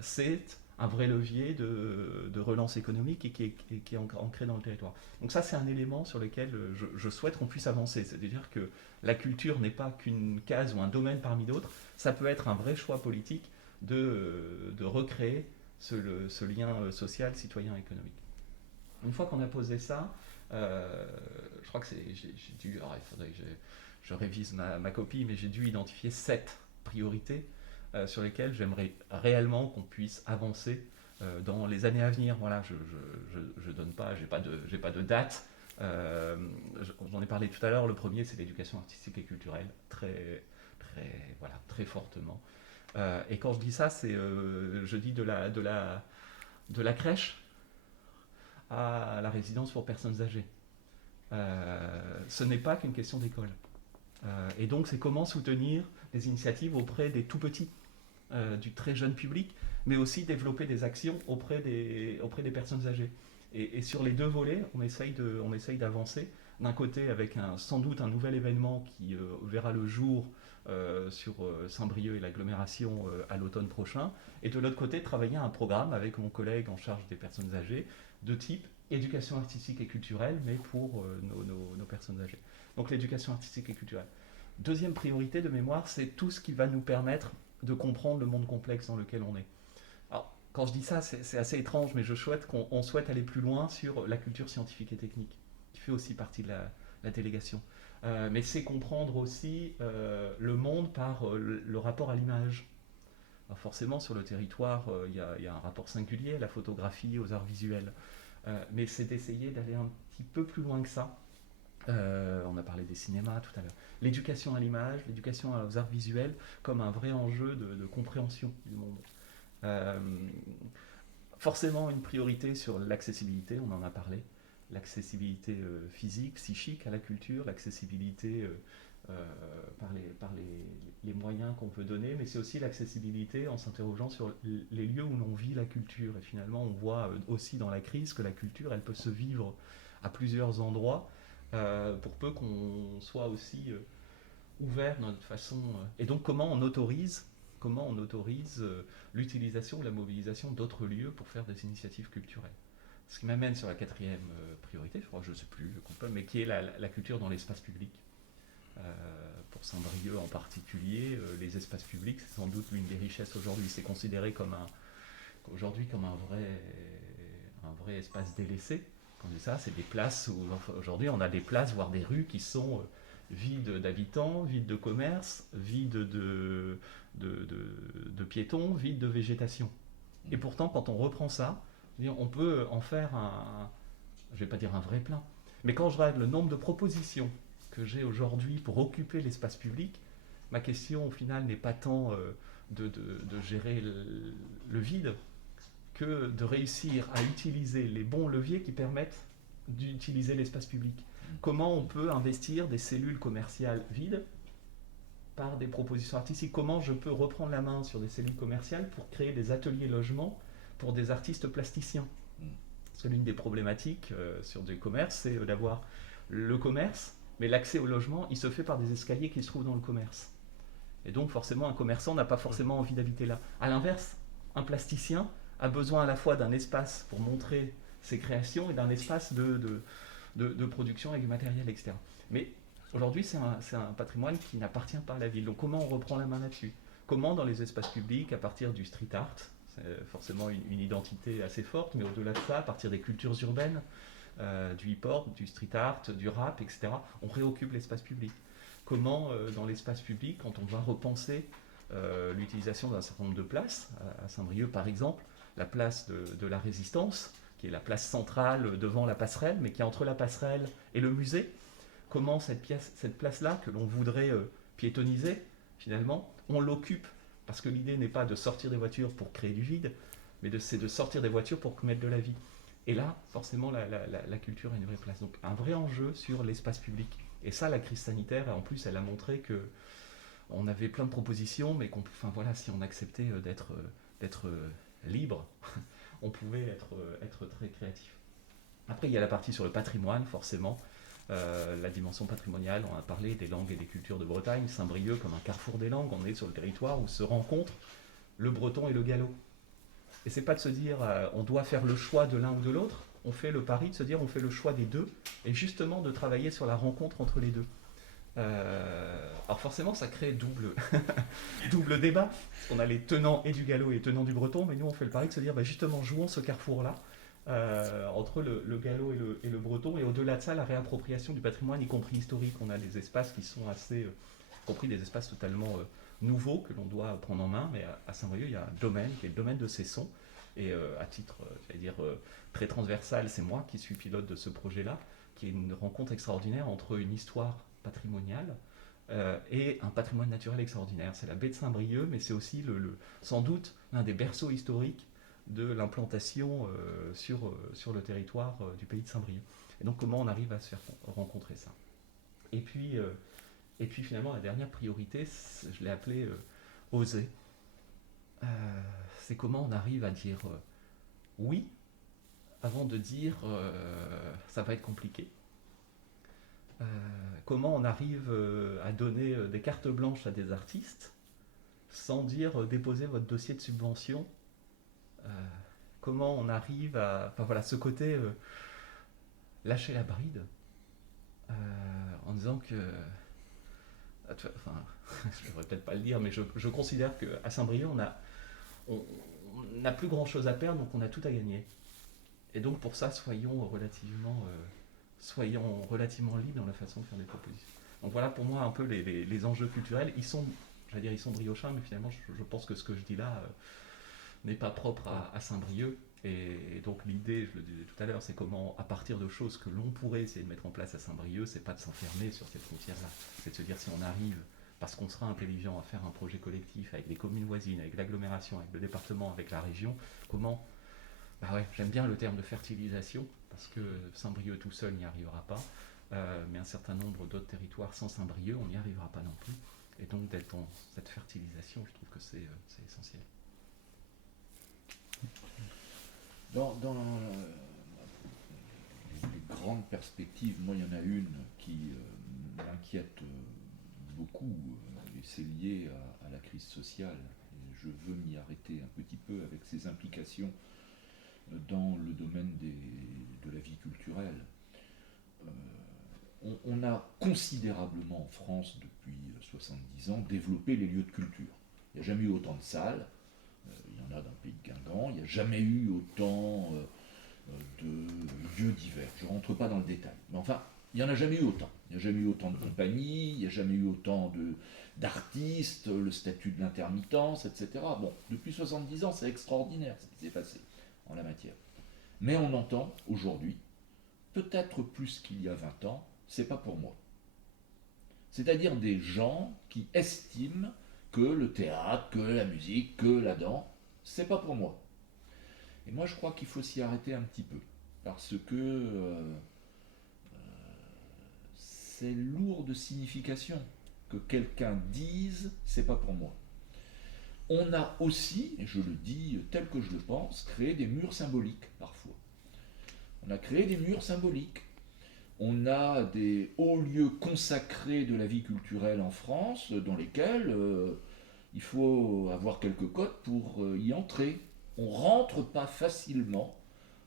c'est un vrai levier de relance économique et qui est ancré dans le territoire. Donc ça, c'est un élément sur lequel je souhaite qu'on puisse avancer. C'est-à-dire que la culture n'est pas qu'une case ou un domaine parmi d'autres, ça peut être un vrai choix politique de recréer ce lien social, citoyen, économique. Une fois qu'on a posé ça, je crois que j'ai dû, alors il faudrait que je révise ma copie, mais j'ai dû identifier 7 priorités sur lesquelles j'aimerais réellement qu'on puisse avancer dans les années à venir. Voilà, je donne pas, j'ai pas de date. J'en ai parlé tout à l'heure. Le premier, c'est l'éducation artistique et culturelle, très fortement. Et quand je dis ça, je dis de la crèche à la résidence pour personnes âgées. Ce n'est pas qu'une question d'école. Et donc, c'est comment soutenir des initiatives auprès des tout-petits, du très jeune public, mais aussi développer des actions auprès des personnes âgées. Et sur les deux volets, on essaye d'avancer. D'un côté, avec sans doute un nouvel événement qui verra le jour sur Saint-Brieuc et l'agglomération à l'automne prochain. Et de l'autre côté, travailler un programme avec mon collègue en charge des personnes âgées de type éducation artistique et culturelle, mais pour nos personnes âgées. Donc l'éducation artistique et culturelle. Deuxième priorité de mémoire, c'est tout ce qui va nous permettre de comprendre le monde complexe dans lequel on est. Alors, quand je dis ça, c'est assez étrange, mais on souhaite aller plus loin sur la culture scientifique et technique, qui fait aussi partie de la délégation. Mais c'est comprendre aussi le monde par le rapport à l'image. Alors forcément, sur le territoire, il y a un rapport singulier à la photographie, aux arts visuels. Mais c'est d'essayer d'aller un petit peu plus loin que ça. On a parlé des cinémas tout à l'heure. L'éducation à l'image, l'éducation aux arts visuels comme un vrai enjeu de compréhension du monde. Forcément une priorité sur l'accessibilité, on en a parlé. L'accessibilité physique, psychique à la culture, l'accessibilité par les moyens qu'on peut donner, mais c'est aussi l'accessibilité en s'interrogeant sur les lieux où l'on vit la culture. Et finalement, on voit aussi dans la crise que la culture, elle peut se vivre à plusieurs endroits, pour peu qu'on soit aussi ouvert dans notre façon. Et donc, comment on autorise l'utilisation ou la mobilisation d'autres lieux pour faire des initiatives culturelles. Ce qui m'amène sur la 4e priorité, je crois, je ne sais plus, mais qui est la culture dans l'espace public. Pour Saint-Brieuc en particulier, les espaces publics, c'est sans doute l'une des richesses aujourd'hui. C'est considéré aujourd'hui comme un vrai espace délaissé. Quand on dit ça, c'est des places où aujourd'hui on a des places, voire des rues qui sont vides d'habitants, vides de commerces, vides de piétons, vides de végétation. Et pourtant, quand on reprend ça, on peut en faire je ne vais pas dire un vrai plein, mais quand je regarde le nombre de propositions que j'ai aujourd'hui pour occuper l'espace public, ma question au final n'est pas tant de gérer le vide que de réussir à utiliser les bons leviers qui permettent d'utiliser l'espace public. Comment on peut investir des cellules commerciales vides par des propositions artistiques? Comment je peux reprendre la main sur des cellules commerciales pour créer des ateliers logements pour des artistes plasticiens? Parce que l'une des problématiques sur des commerces, c'est d'avoir le commerce, mais l'accès au logement, il se fait par des escaliers qui se trouvent dans le commerce. Et donc forcément, un commerçant n'a pas forcément envie d'habiter là. À l'inverse, un plasticien a besoin à la fois d'un espace pour montrer ses créations et d'un espace de production avec du matériel, etc. Mais aujourd'hui, c'est un patrimoine qui n'appartient pas à la ville. Donc comment on reprend la main là-dessus? Comment dans les espaces publics, à partir du street art, c'est forcément une identité assez forte, mais au-delà de ça, à partir des cultures urbaines, du hip-hop, du street art, du rap, etc., on réoccupe l'espace public. Comment, dans l'espace public, quand on va repenser l'utilisation d'un certain nombre de places, à Saint-Brieuc par exemple, la place de la Résistance, qui est la place centrale devant la passerelle, mais qui est entre la passerelle et le musée, comment cette place-là, que l'on voudrait piétonnisé, finalement, on l'occupe, parce que l'idée n'est pas de sortir des voitures pour créer du vide, mais c'est de sortir des voitures pour mettre de la vie. Et là, forcément, la culture a une vraie place. Donc un vrai enjeu sur l'espace public. Et ça, la crise sanitaire, en plus, elle a montré que on avait plein de propositions, mais si on acceptait d'être libre, on pouvait être très créatif. Après, il y a la partie sur le patrimoine, forcément, la dimension patrimoniale. On a parlé des langues et des cultures de Bretagne, Saint-Brieuc comme un carrefour des langues. On est sur le territoire où se rencontrent le breton et le gallo. Et c'est pas de se dire on doit faire le choix de l'un ou de l'autre. On fait le pari de se dire on fait le choix des deux, et justement de travailler sur la rencontre entre les deux. Alors forcément, ça crée double débat, parce qu'on a les tenants et du gallo et les tenants du breton, mais nous on fait le pari de se dire justement jouons ce carrefour-là entre le gallo et le breton, et au-delà de ça, la réappropriation du patrimoine, y compris historique. On a des espaces qui sont assez, y compris des espaces totalement nouveaux que l'on doit prendre en main, mais à Saint-Brieuc, il y a un domaine qui est le domaine de Cesson, et à titre, très transversal, c'est moi qui suis pilote de ce projet-là, qui est une rencontre extraordinaire entre une histoire patrimoniale et un patrimoine naturel extraordinaire. C'est la baie de Saint-Brieuc, mais c'est aussi sans doute l'un des berceaux historiques de l'implantation sur le territoire du pays de Saint-Brieuc. Et donc comment on arrive à se faire rencontrer ça. Et puis finalement, la dernière priorité, je l'ai appelée oser. C'est comment on arrive à dire oui avant de dire ça va être compliqué. Comment on arrive à donner des cartes blanches à des artistes sans dire déposez votre dossier de subvention. Comment on arrive à ce côté lâcher la bride en disant que je ne devrais peut-être pas le dire, mais je considère qu'à Saint-Brieuc on n'a plus grand chose à perdre, donc on a tout à gagner. Et donc pour ça, soyons relativement libres dans la façon de faire des propositions. Donc voilà pour moi un peu les enjeux culturels. Ils sont briochins, mais finalement je pense que ce que je dis là n'est pas propre à Saint-Brieuc. Et donc l'idée, je le disais tout à l'heure, c'est comment, à partir de choses que l'on pourrait essayer de mettre en place à Saint-Brieuc, c'est pas de s'enfermer sur cette frontière-là. C'est de se dire si on arrive, parce qu'on sera intelligent, à faire un projet collectif avec les communes voisines, avec l'agglomération, avec le département, avec la région, comment... j'aime bien le terme de fertilisation, parce que Saint-Brieuc tout seul n'y arrivera pas, mais un certain nombre d'autres territoires sans Saint-Brieuc, on n'y arrivera pas non plus. Et donc d'être dans cette fertilisation, je trouve que c'est essentiel. Dans les grandes perspectives, moi il y en a une qui m'inquiète beaucoup, et c'est lié à la crise sociale. Et je veux m'y arrêter un petit peu avec ses implications dans le domaine de la vie culturelle. On a considérablement en France depuis 70 ans développé les lieux de culture. Il n'y a jamais eu autant de salles, il y en a dans le pays de Guingamp, il n'y a jamais eu autant de lieux divers. Je ne rentre pas dans le détail, mais enfin, il n'y en a jamais eu autant. Il n'y a jamais eu autant de compagnies, il n'y a jamais eu autant d'artistes, le statut de l'intermittence, etc. Bon, depuis 70 ans, c'est extraordinaire ce qui s'est passé en la matière. Mais on entend aujourd'hui, peut-être plus qu'il y a 20 ans, c'est pas pour moi. C'est-à-dire des gens qui estiment que le théâtre, que la musique, que la danse, c'est pas pour moi. Et moi je crois qu'il faut s'y arrêter un petit peu, parce que c'est lourd de signification que quelqu'un dise c'est pas pour moi. On a aussi, et je le dis tel que je le pense, créé des murs symboliques parfois. On a créé des murs symboliques. On a des hauts lieux consacrés de la vie culturelle en France, dans lesquels il faut avoir quelques codes pour y entrer. On ne rentre pas facilement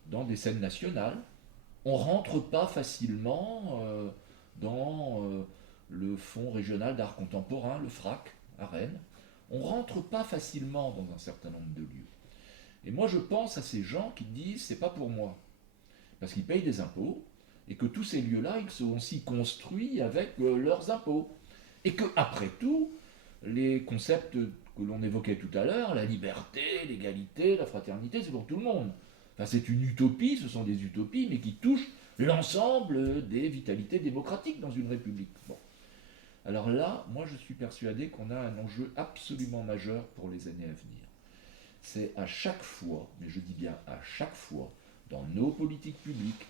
dans des scènes nationales. On ne rentre pas facilement dans le Fonds régional d'art contemporain, le FRAC, à Rennes. On ne rentre pas facilement dans un certain nombre de lieux. Et moi je pense à ces gens qui disent c'est pas pour moi. Parce qu'ils payent des impôts, et que tous ces lieux-là, ils sont aussi construits avec leurs impôts. Et que, après tout, les concepts que l'on évoquait tout à l'heure, la liberté, l'égalité, la fraternité, c'est pour tout le monde. Enfin, c'est une utopie, ce sont des utopies, mais qui touchent l'ensemble des vitalités démocratiques dans une république. Bon. Alors là, moi je suis persuadé qu'on a un enjeu absolument majeur pour les années à venir. C'est à chaque fois, mais je dis bien à chaque fois, dans nos politiques publiques,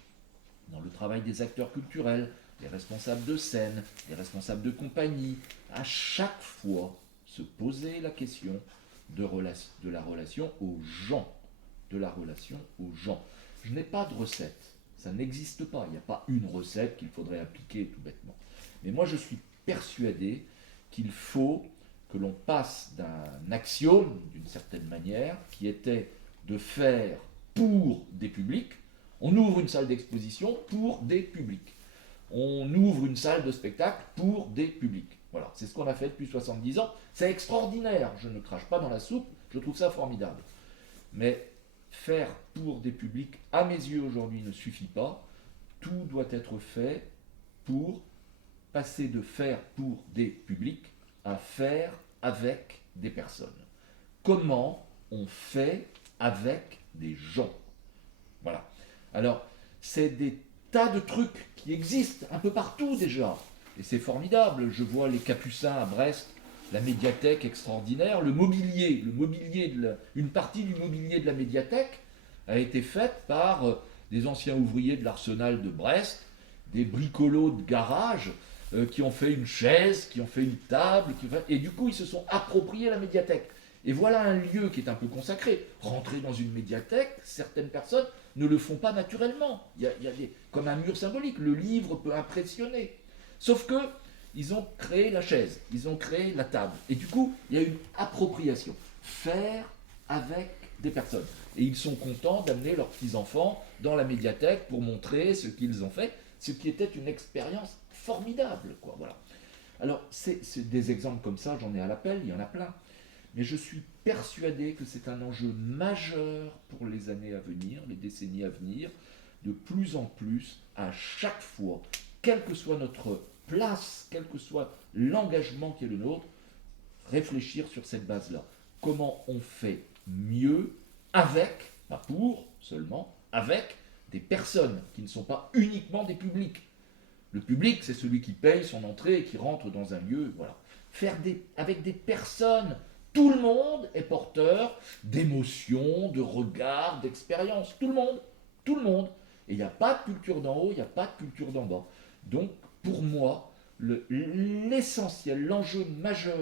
dans le travail des acteurs culturels, les responsables de scène, les responsables de compagnie, à chaque fois se poser la question de la relation aux gens. De la relation aux gens. Je n'ai pas de recette. Ça n'existe pas. Il n'y a pas une recette qu'il faudrait appliquer tout bêtement. Mais moi, je suis persuadé qu'il faut que l'on passe d'un axiome, d'une certaine manière, qui était de faire pour des publics. On ouvre une salle d'exposition pour des publics. On ouvre une salle de spectacle pour des publics. Voilà, c'est ce qu'on a fait depuis 70 ans. C'est extraordinaire. Je ne crache pas dans la soupe. Je trouve ça formidable. Mais faire pour des publics, à mes yeux aujourd'hui, ne suffit pas. Tout doit être fait pour passer de faire pour des publics à faire avec des personnes. Comment on fait avec des gens? Voilà. Alors, c'est des tas de trucs qui existent un peu partout déjà. Et c'est formidable. Je vois les Capucins à Brest, la médiathèque extraordinaire, une partie du mobilier de la médiathèque a été faite par des anciens ouvriers de l'arsenal de Brest, des bricolos de garage qui ont fait une chaise, qui ont fait une table, et du coup ils se sont appropriés la médiathèque. Et voilà un lieu qui est un peu consacré. Rentrer dans une médiathèque, certaines personnes ne le font pas naturellement. Il y a comme un mur symbolique, le livre peut impressionner. Sauf que ils ont créé la chaise, ils ont créé la table. Et du coup, il y a une appropriation. Faire avec des personnes. Et ils sont contents d'amener leurs petits-enfants dans la médiathèque pour montrer ce qu'ils ont fait, ce qui était une expérience formidable, quoi. Voilà. Alors, c'est des exemples comme ça, j'en ai à l'appel, il y en a plein. Mais je suis persuadé que c'est un enjeu majeur pour les années à venir, les décennies à venir, de plus en plus, à chaque fois, quelle que soit notre place, quel que soit l'engagement qui est le nôtre, réfléchir sur cette base-là. Comment on fait mieux avec, pas pour seulement, avec des personnes qui ne sont pas uniquement des publics. Le public, c'est celui qui paye son entrée et qui rentre dans un lieu, voilà. Faire avec des personnes, tout le monde est porteur d'émotions, de regards, d'expériences. Tout le monde. Et il n'y a pas de culture d'en haut, il n'y a pas de culture d'en bas. Donc, pour moi, l'essentiel, l'enjeu majeur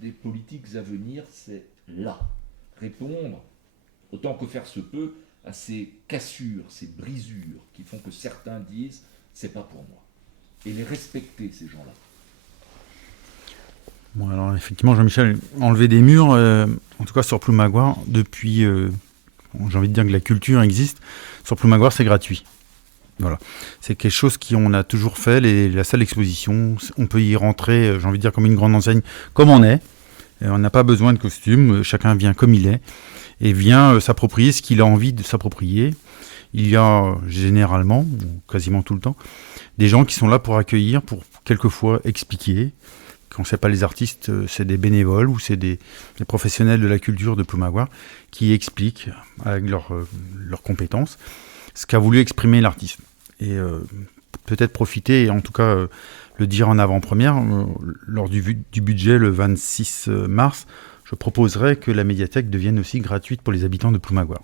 des politiques à venir, c'est là. Répondre, autant que faire se peut, à ces cassures, ces brisures qui font que certains disent « c'est pas pour moi ». Et les respecter, ces gens-là. Bon, alors effectivement, Jean-Michel, enlever des murs, en tout cas sur Ploumagouar, depuis, j'ai envie de dire que la culture existe, sur Ploumagouar, c'est gratuit. Voilà. C'est quelque chose qu'on a toujours fait, la salle d'exposition, on peut y rentrer, j'ai envie de dire comme une grande enseigne, comme on est. On n'a pas besoin de costume, chacun vient comme il est, et vient s'approprier ce qu'il a envie de s'approprier. Il y a généralement, ou quasiment tout le temps, des gens qui sont là pour accueillir, pour quelquefois expliquer. Quand ce n'est pas les artistes, c'est des bénévoles ou c'est des professionnels de la culture de Ploumagouar qui expliquent avec leurs compétences ce qu'a voulu exprimer l'artiste. Et peut-être profiter, et en tout cas le dire en avant-première, lors du budget le 26 mars, je proposerai que la médiathèque devienne aussi gratuite pour les habitants de Ploumagouar.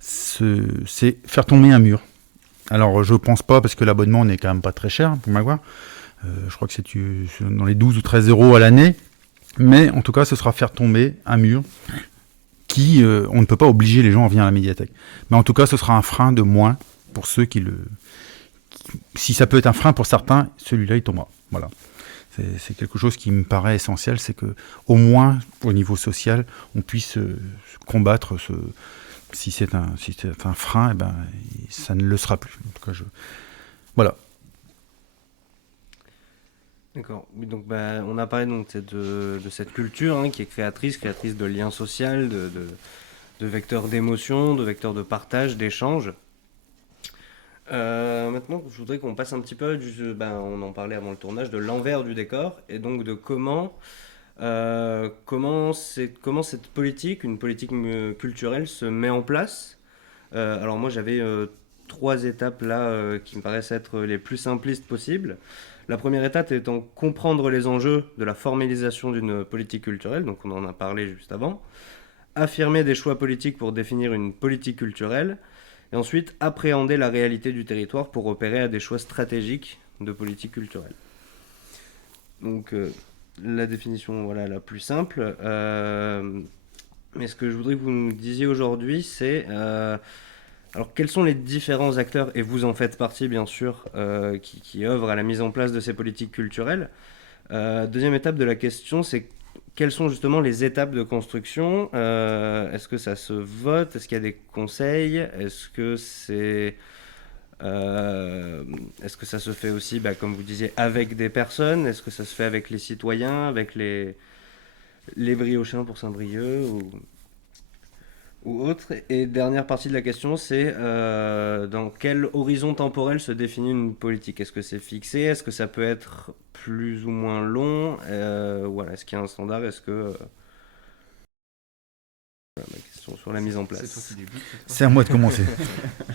C'est faire tomber un mur. Alors je ne pense pas, parce que l'abonnement n'est quand même pas très cher, Ploumagouar. Je crois que c'est dans les 12 ou 13 euros à l'année. Mais en tout cas, ce sera faire tomber un mur qui, on ne peut pas obliger les gens à venir à la médiathèque. Mais en tout cas, ce sera un frein de moins pour ceux si ça peut être un frein pour certains, celui-là, il tombera. Voilà. C'est quelque chose qui me paraît essentiel, c'est que au moins, au niveau social, on puisse combattre si c'est un frein, eh ben, ça ne le sera plus. En tout cas, voilà. D'accord. Donc, on a parlé donc de cette culture qui est créatrice de liens sociaux, de vecteurs d'émotion, de vecteurs de partage, d'échange. Maintenant, je voudrais qu'on passe un petit peu, on en parlait avant le tournage, de l'envers du décor, et donc de comment cette politique, une politique culturelle, se met en place. Alors moi, j'avais 3 étapes là qui me paraissent être les plus simplistes possibles. La première étape étant comprendre les enjeux de la formalisation d'une politique culturelle, donc on en a parlé juste avant, affirmer des choix politiques pour définir une politique culturelle, et ensuite appréhender la réalité du territoire pour opérer à des choix stratégiques de politique culturelle. Donc la définition voilà, la plus simple. Mais ce que je voudrais que vous nous disiez aujourd'hui, c'est alors quels sont les différents acteurs, et vous en faites partie bien sûr, qui œuvrent à la mise en place de ces politiques culturelles. Deuxième étape de la question, c'est quelles sont justement les étapes de construction? Est-ce que ça se vote? Est-ce qu'il y a des conseils? Est-ce que ça se fait aussi, comme vous disiez, avec des personnes? Est-ce que ça se fait avec les citoyens, avec les Briochins pour Saint-Brieuc ou autre? Et dernière partie de la question, c'est dans quel horizon temporel se définit une politique? Est-ce que c'est fixé? Est-ce que ça peut être plus ou moins long? Voilà, est-ce qu'il y a un standard? Est-ce que... Voilà ma question sur la mise en place. C'est toi qui débute, c'est toi. C'est à moi de commencer.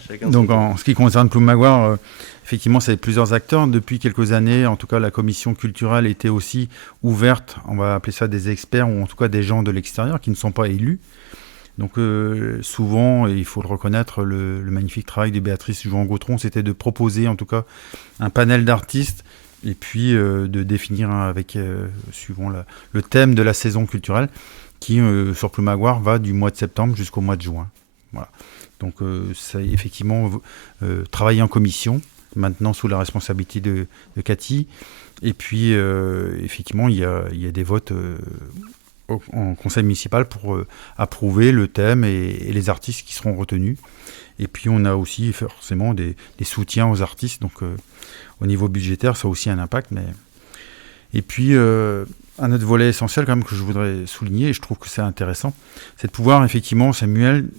Chacun Donc son tour. en ce qui concerne Plume Magloire, effectivement, c'est plusieurs acteurs. Depuis quelques années, en tout cas, la commission culturelle était aussi ouverte, on va appeler ça des experts, ou en tout cas des gens de l'extérieur qui ne sont pas élus. Donc souvent, et il faut le reconnaître, le magnifique travail de Béatrice Jouan-Gautron, c'était de proposer en tout cas un panel d'artistes et puis de définir avec, suivant le thème de la saison culturelle qui, sur Plume Magloire, va du mois de septembre jusqu'au mois de juin. Voilà. Donc c'est effectivement travailler en commission, maintenant sous la responsabilité de Cathy. Et puis effectivement, il y a des votes en conseil municipal pour approuver le thème et les artistes qui seront retenus. Et puis on a aussi forcément des soutiens aux artistes, donc au niveau budgétaire ça a aussi un impact. Et puis un autre volet essentiel quand même que je voudrais souligner, et je trouve que c'est intéressant, c'est de pouvoir effectivement, Samuel,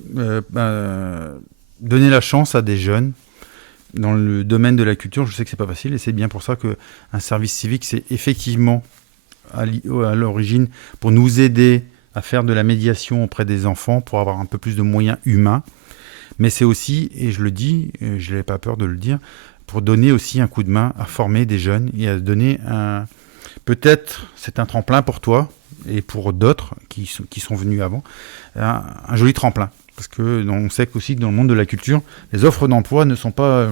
donner la chance à des jeunes dans le domaine de la culture. Je sais que c'est pas facile et c'est bien pour ça qu'un service civique, c'est effectivement à l'origine pour nous aider à faire de la médiation auprès des enfants, pour avoir un peu plus de moyens humains. Mais c'est aussi, et je le dis, je n'avais pas peur de le dire, pour donner aussi un coup de main à former des jeunes et à donner peut-être c'est un tremplin pour toi et pour d'autres qui sont venus avant, un joli tremplin. Parce que on sait aussi que dans le monde de la culture, les offres d'emploi ne sont pas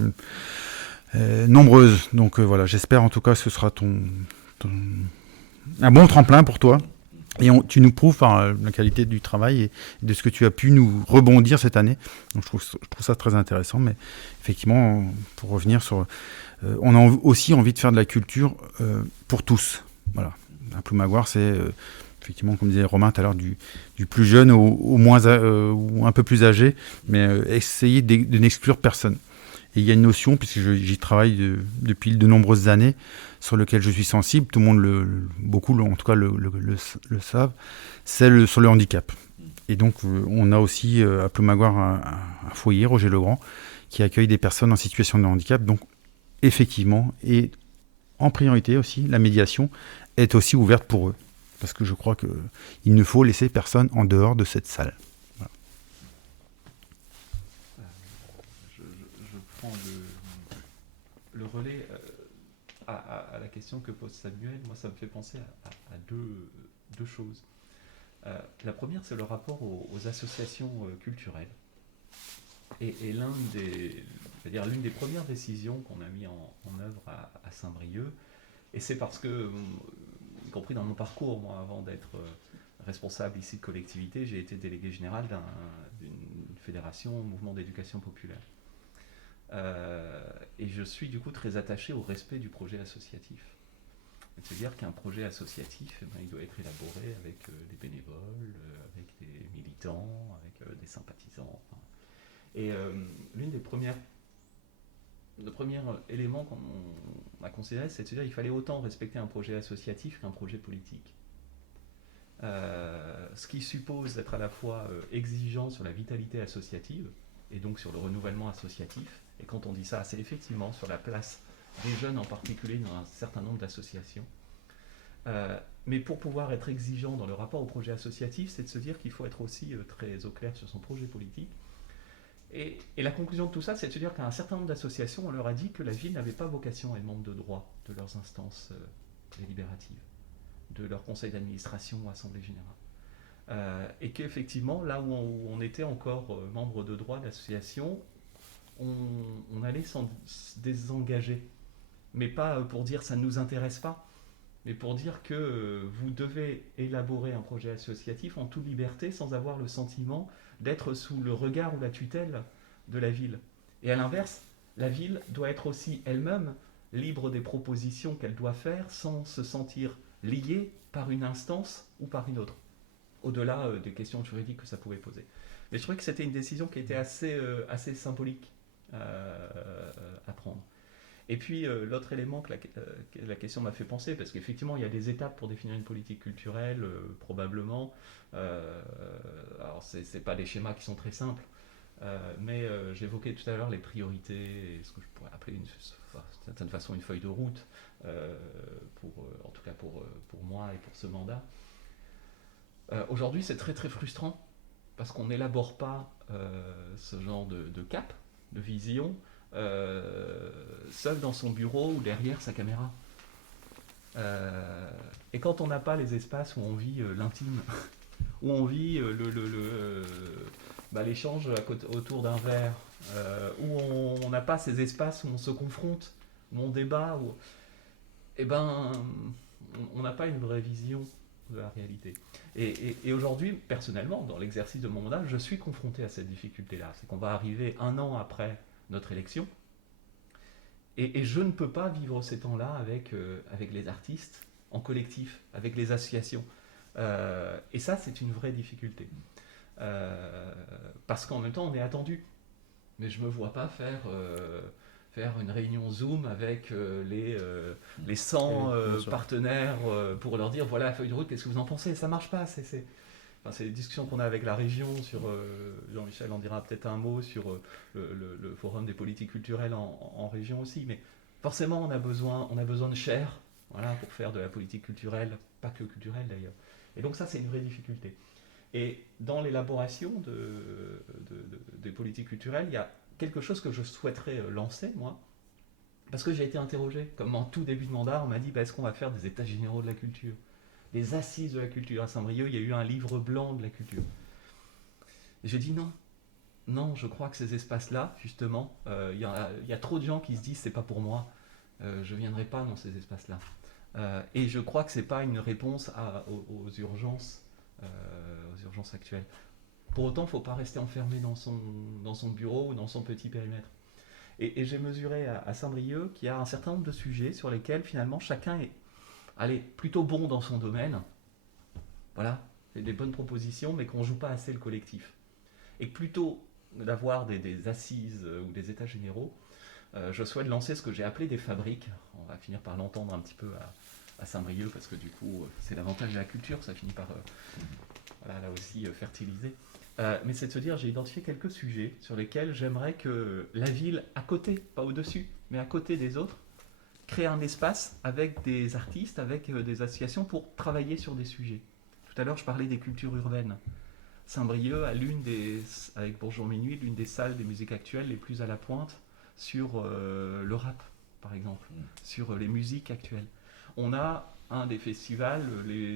nombreuses. Donc voilà, j'espère en tout cas que ce sera un bon tremplin pour toi. Et tu nous prouves par la qualité du travail et de ce que tu as pu nous rebondir cette année. Donc je trouve ça très intéressant. Mais effectivement, pour revenir sur... on a aussi envie de faire de la culture pour tous. Voilà. Un Plume Magloire, c'est effectivement, comme disait Romain tout à l'heure, du plus jeune au moins ou un peu plus âgé, mais essayer de n'exclure personne. Et il y a une notion, puisque j'y travaille depuis de nombreuses années, sur lequel je suis sensible, tout le monde, beaucoup en tout cas le savent, c'est sur le handicap. Et donc on a aussi à Plume Magloire un foyer, Roger Legrand, qui accueille des personnes en situation de handicap. Donc effectivement, et en priorité aussi, la médiation est aussi ouverte pour eux. Parce que je crois qu'il ne faut laisser personne en dehors de cette salle. Voilà. Je prends le relais à la question que pose Samuel. Moi, ça me fait penser à deux choses. La première, c'est le rapport aux associations culturelles. Et l'une des premières décisions qu'on a mis en œuvre à Saint-Brieuc, et c'est parce que, y compris dans mon parcours, moi, avant d'être responsable ici de collectivité, j'ai été délégué général d'une fédération, mouvement d'éducation populaire. Et je suis du coup très attaché au respect du projet associatif. C'est-à-dire qu'un projet associatif, il doit être élaboré avec des bénévoles, avec des militants, avec des sympathisants. Et le premier élément qu'on a considéré, c'est de se dire qu'il fallait autant respecter un projet associatif qu'un projet politique. Ce qui suppose d'être à la fois exigeant sur la vitalité associative, et donc sur le renouvellement associatif. Et quand on dit ça, c'est effectivement sur la place des jeunes en particulier dans un certain nombre d'associations. Mais pour pouvoir être exigeant dans le rapport au projet associatif, c'est de se dire qu'il faut être aussi très au clair sur son projet politique Et la conclusion de tout ça, c'est de se dire qu'à un certain nombre d'associations, on leur a dit que la ville n'avait pas vocation à être membre de droit de leurs instances délibératives, de leur conseil d'administration ou assemblée générale. Et qu'effectivement, là où on était encore membre de droit d'association, on allait s'en désengager. Mais pas pour dire ça ne nous intéresse pas, mais pour dire que vous devez élaborer un projet associatif en toute liberté sans avoir le sentiment d'être sous le regard ou la tutelle de la ville. Et à l'inverse, la ville doit être aussi elle-même libre des propositions qu'elle doit faire sans se sentir liée par une instance ou par une autre, au-delà des questions juridiques que ça pouvait poser. Mais je trouvais que c'était une décision qui était assez symbolique à prendre. Et puis l'autre élément que la question m'a fait penser, parce qu'effectivement il y a des étapes pour définir une politique culturelle, probablement. Alors c'est pas des schémas qui sont très simples, mais j'évoquais tout à l'heure les priorités, et ce que je pourrais appeler d'une certaine façon une feuille de route, en tout cas pour moi et pour ce mandat. Aujourd'hui c'est très très frustrant, parce qu'on n'élabore pas ce genre de cap, de vision, seul dans son bureau ou derrière sa caméra. Et quand on n'a pas les espaces où on vit l'intime, où on vit l'échange autour d'un verre, où on n'a pas ces espaces où on se confronte, où on débat, on n'a pas une vraie vision de la réalité. Et aujourd'hui, personnellement, dans l'exercice de mon mandat, je suis confronté à cette difficulté-là. C'est qu'on va arriver 1 an après notre élection, et je ne peux pas vivre ces temps-là avec les artistes, en collectif, avec les associations. Et ça, c'est une vraie difficulté. Parce qu'en même temps, on est attendu. Mais je ne me vois pas faire une réunion Zoom avec les 100 partenaires pour leur dire, voilà la feuille de route, qu'est-ce que vous en pensez? Ça ne marche pas. C'est des discussions qu'on a avec la région sur, Jean-Michel en dira peut-être un mot, sur le forum des politiques culturelles en région aussi, mais forcément on a besoin de chair, voilà, pour faire de la politique culturelle, pas que culturelle d'ailleurs. Et donc ça c'est une vraie difficulté. Et dans l'élaboration des politiques culturelles, il y a quelque chose que je souhaiterais lancer, moi, parce que j'ai été interrogé, comme en tout début de mandat, on m'a dit, est-ce qu'on va faire des états généraux de la culture, les assises de la culture à Saint-Brieuc? Il y a eu un livre blanc de la culture. Et j'ai dit non, je crois que ces espaces-là, justement, il y a trop de gens qui se disent c'est pas pour moi, je viendrai pas dans ces espaces-là. Et je crois que c'est pas une réponse aux urgences actuelles. Pour autant, il ne faut pas rester enfermé dans son bureau ou dans son petit périmètre. Et j'ai mesuré à Saint-Brieuc qu'il y a un certain nombre de sujets sur lesquels finalement chacun est plutôt bon dans son domaine. Voilà, c'est des bonnes propositions, mais qu'on ne joue pas assez le collectif. Et plutôt d'avoir des assises ou des états généraux, je souhaite lancer ce que j'ai appelé des fabriques. On va finir par l'entendre un petit peu à Saint-Brieuc, parce que du coup, c'est l'avantage de la culture, ça finit par, là aussi, fertiliser. Mais c'est de se dire, j'ai identifié quelques sujets sur lesquels j'aimerais que la ville, à côté, pas au-dessus, mais à côté des autres, crée un espace avec des artistes, avec des associations pour travailler sur des sujets. Tout à l'heure, je parlais des cultures urbaines. Saint-Brieuc a avec Bonjour Minuit, l'une des salles des musiques actuelles les plus à la pointe sur le rap, par exemple, sur les musiques actuelles. On a un des festivals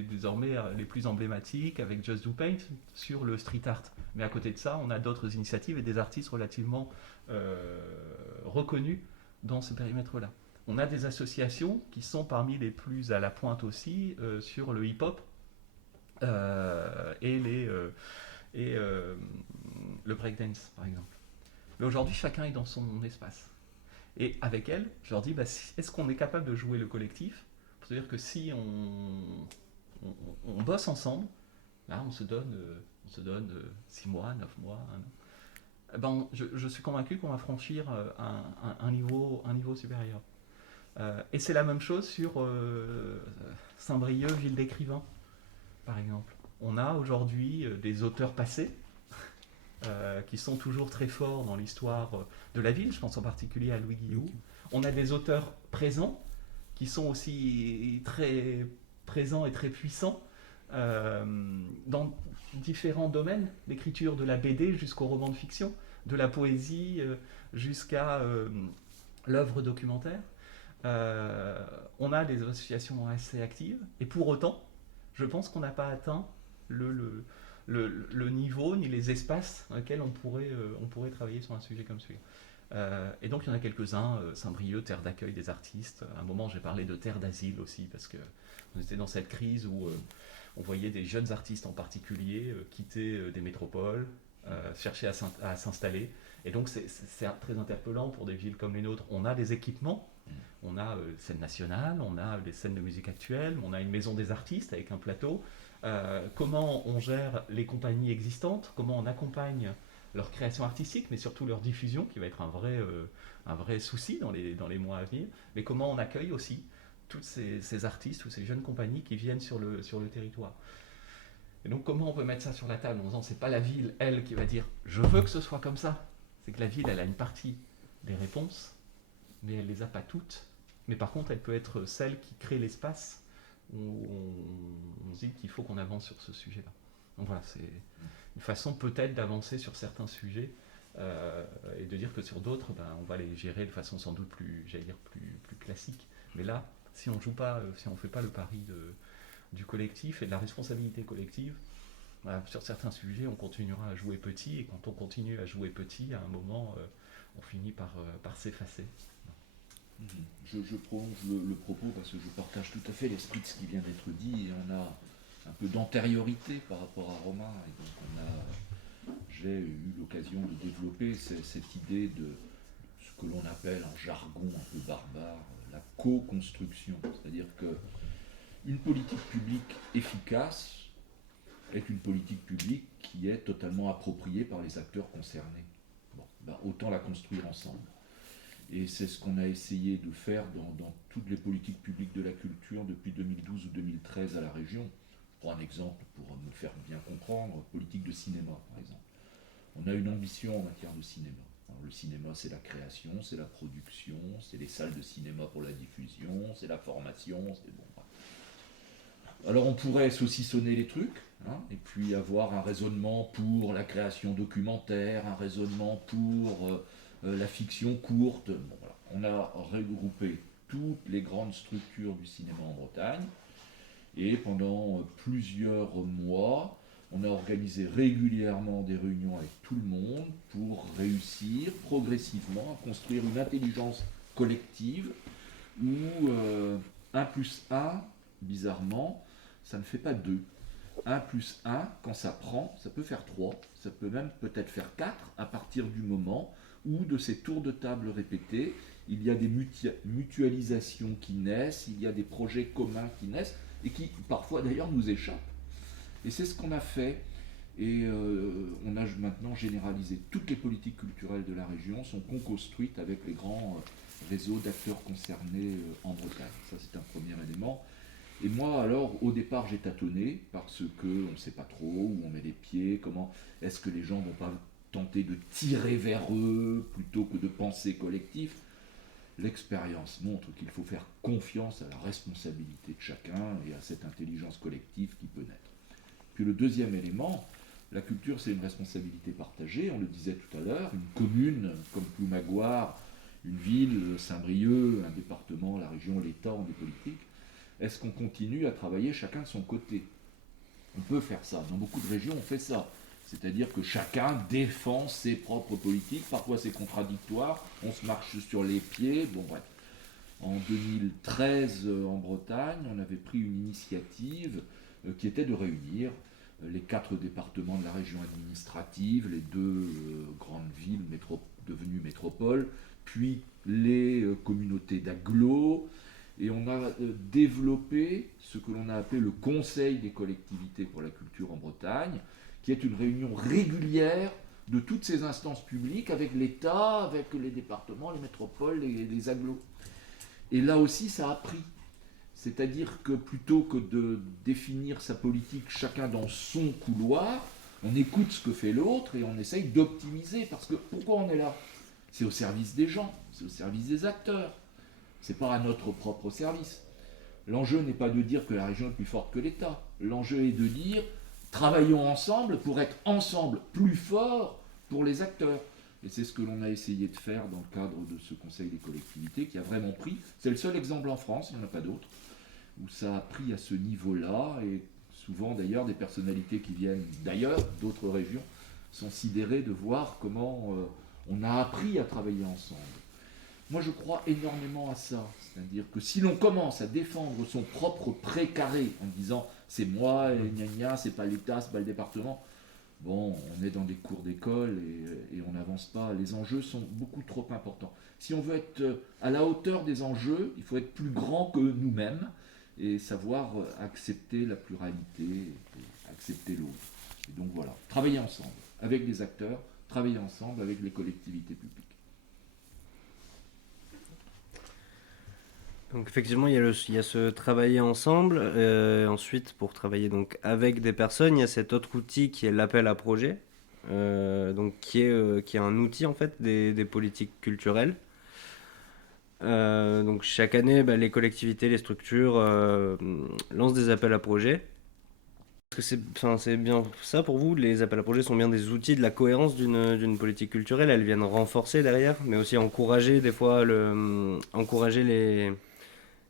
désormais les plus emblématiques avec Just Do Paint sur le street art. Mais à côté de ça, on a d'autres initiatives et des artistes relativement reconnus dans ce périmètre-là. On a des associations qui sont parmi les plus à la pointe aussi sur le hip-hop et le breakdance, par exemple. Mais aujourd'hui, chacun est dans son espace. Et avec elle, je leur dis, est-ce qu'on est capable de jouer le collectif? C'est-à-dire que si on bosse ensemble, là on se donne 6 mois, 9 mois, 1 an, je suis convaincu qu'on va franchir un niveau supérieur. Et c'est la même chose sur Saint-Brieuc, ville d'écrivains, par exemple. On a aujourd'hui des auteurs passés qui sont toujours très forts dans l'histoire de la ville, je pense en particulier à Louis Guillou. On a des auteurs présents qui sont aussi très présents et très puissants dans différents domaines, l'écriture de la BD jusqu'au roman de fiction. de la poésie jusqu'à l'œuvre documentaire. On a des associations assez actives, et pour autant, je pense qu'on n'a pas atteint le niveau ni les espaces dans lesquels on pourrait travailler sur un sujet comme celui-là. Et donc il y en a quelques-uns, Saint-Brieuc, terre d'accueil des artistes. À un moment j'ai parlé de terre d'asile aussi, parce qu'on était dans cette crise où on voyait des jeunes artistes en particulier quitter des métropoles, chercher à s'installer. Et donc c'est très interpellant pour des villes comme les nôtres. On a des équipements, on a scène nationale, on a des scènes de musique actuelle, on a une maison des artistes avec un plateau. Comment on gère les compagnies existantes, comment on accompagne leur création artistique, mais surtout leur diffusion, qui va être un vrai souci dans les mois à venir, mais comment on accueille aussi toutes ces artistes ou ces jeunes compagnies qui viennent sur le territoire. Et donc comment on peut mettre ça sur la table en disant c'est pas la ville, elle, qui va dire je veux que ce soit comme ça. C'est que la ville, elle a une partie des réponses, mais elle les a pas toutes. Mais par contre, elle peut être celle qui crée l'espace où on se dit qu'il faut qu'on avance sur ce sujet-là. Donc voilà, c'est une façon peut-être d'avancer sur certains sujets et de dire que sur d'autres, on va les gérer de façon sans doute plus classique. Mais là, si on ne fait pas le pari du collectif et de la responsabilité collective, sur certains sujets, on continuera à jouer petit, et quand on continue à jouer petit, à un moment, on finit par s'effacer. Je prolonge le propos parce que je partage tout à fait l'esprit de ce qui vient d'être dit, et on a un peu d'antériorité par rapport à Romain, et donc j'ai eu l'occasion de développer cette idée de ce que l'on appelle en jargon un peu barbare la co-construction, c'est-à-dire que une politique publique efficace est une politique publique qui est totalement appropriée par les acteurs concernés. Autant la construire ensemble. Et c'est ce qu'on a essayé de faire dans toutes les politiques publiques de la culture depuis 2012 ou 2013 à la région. Je prends un exemple pour me faire bien comprendre, politique de cinéma par exemple. On a une ambition en matière de cinéma. Alors, le cinéma, c'est la création, c'est la production, c'est les salles de cinéma pour la diffusion, c'est la formation, c'est bon. Alors on pourrait saucissonner les trucs, et puis avoir un raisonnement pour la création documentaire, un raisonnement pour la fiction courte. Bon, voilà. On a regroupé toutes les grandes structures du cinéma en Bretagne, et pendant plusieurs mois, on a organisé régulièrement des réunions avec tout le monde pour réussir progressivement à construire une intelligence collective où 1 plus 1, bizarrement, ça ne fait pas 2. 1 plus 1, quand ça prend, ça peut faire 3, ça peut même peut-être faire 4 à partir du moment où de ces tours de table répétés, il y a des mutualisations qui naissent, il y a des projets communs qui naissent et qui parfois d'ailleurs nous échappent. Et c'est ce qu'on a fait, et on a maintenant généralisé. Toutes les politiques culturelles de la région sont co-construites avec les grands réseaux d'acteurs concernés en Bretagne. Ça, c'est un premier élément. Et moi, alors, au départ, j'ai tâtonné parce qu'on ne sait pas trop où on met les pieds, comment est-ce que les gens ne vont pas tenter de tirer vers eux plutôt que de penser collectif. L'expérience montre qu'il faut faire confiance à la responsabilité de chacun et à cette intelligence collective qui peut naître. Puis le deuxième élément, la culture, c'est une responsabilité partagée, on le disait tout à l'heure, une commune comme Ploumagoire, une ville, Saint-Brieuc, un département, la région, l'État ont des politiques. Est-ce qu'on continue à travailler chacun de son côté? On peut faire ça. Dans beaucoup de régions, on fait ça. C'est-à-dire que chacun défend ses propres politiques. Parfois, c'est contradictoire. On se marche sur les pieds. Bon, bref. En 2013, en Bretagne, on avait pris une initiative qui était de réunir les 4 départements de la région administrative, les 2 grandes villes devenues métropoles, puis les communautés d'agglos. Et on a développé ce que l'on a appelé le Conseil des collectivités pour la culture en Bretagne, qui est une réunion régulière de toutes ces instances publiques avec l'État, avec les départements, les métropoles, les agglos. Et là aussi, ça a pris. C'est-à-dire que plutôt que de définir sa politique chacun dans son couloir, on écoute ce que fait l'autre et on essaye d'optimiser. Parce que pourquoi on est là? C'est au service des gens, c'est au service des acteurs. C'est pas à notre propre service. L'enjeu n'est pas de dire que la région est plus forte que l'État. L'enjeu est de dire, travaillons ensemble pour être ensemble plus forts pour les acteurs. Et c'est ce que l'on a essayé de faire dans le cadre de ce Conseil des collectivités qui a vraiment pris, c'est le seul exemple en France, il n'y en a pas d'autres, où ça a pris à ce niveau-là, et souvent d'ailleurs des personnalités qui viennent d'ailleurs, d'autres régions, sont sidérées de voir comment on a appris à travailler ensemble. Moi je crois énormément à ça, c'est-à-dire que si l'on commence à défendre son propre précaré en disant c'est moi, et gna gna, c'est pas l'État, c'est pas le département, bon, on est dans des cours d'école et on n'avance pas, les enjeux sont beaucoup trop importants. Si on veut être à la hauteur des enjeux, il faut être plus grand que nous-mêmes et savoir accepter la pluralité, et accepter l'autre. Et donc voilà, travailler ensemble avec les acteurs, travailler ensemble avec les collectivités publiques. Donc effectivement, il y a ce travailler ensemble. Ensuite, pour travailler donc avec des personnes, il y a cet autre outil qui est l'appel à projet, donc qui est un outil en fait des politiques culturelles. Donc chaque année, les collectivités, les structures lancent des appels à projets. Est-ce que c'est bien ça pour vous? Les appels à projets sont bien des outils de la cohérence d'une politique culturelle. Elles viennent renforcer derrière, mais aussi encourager des fois encourager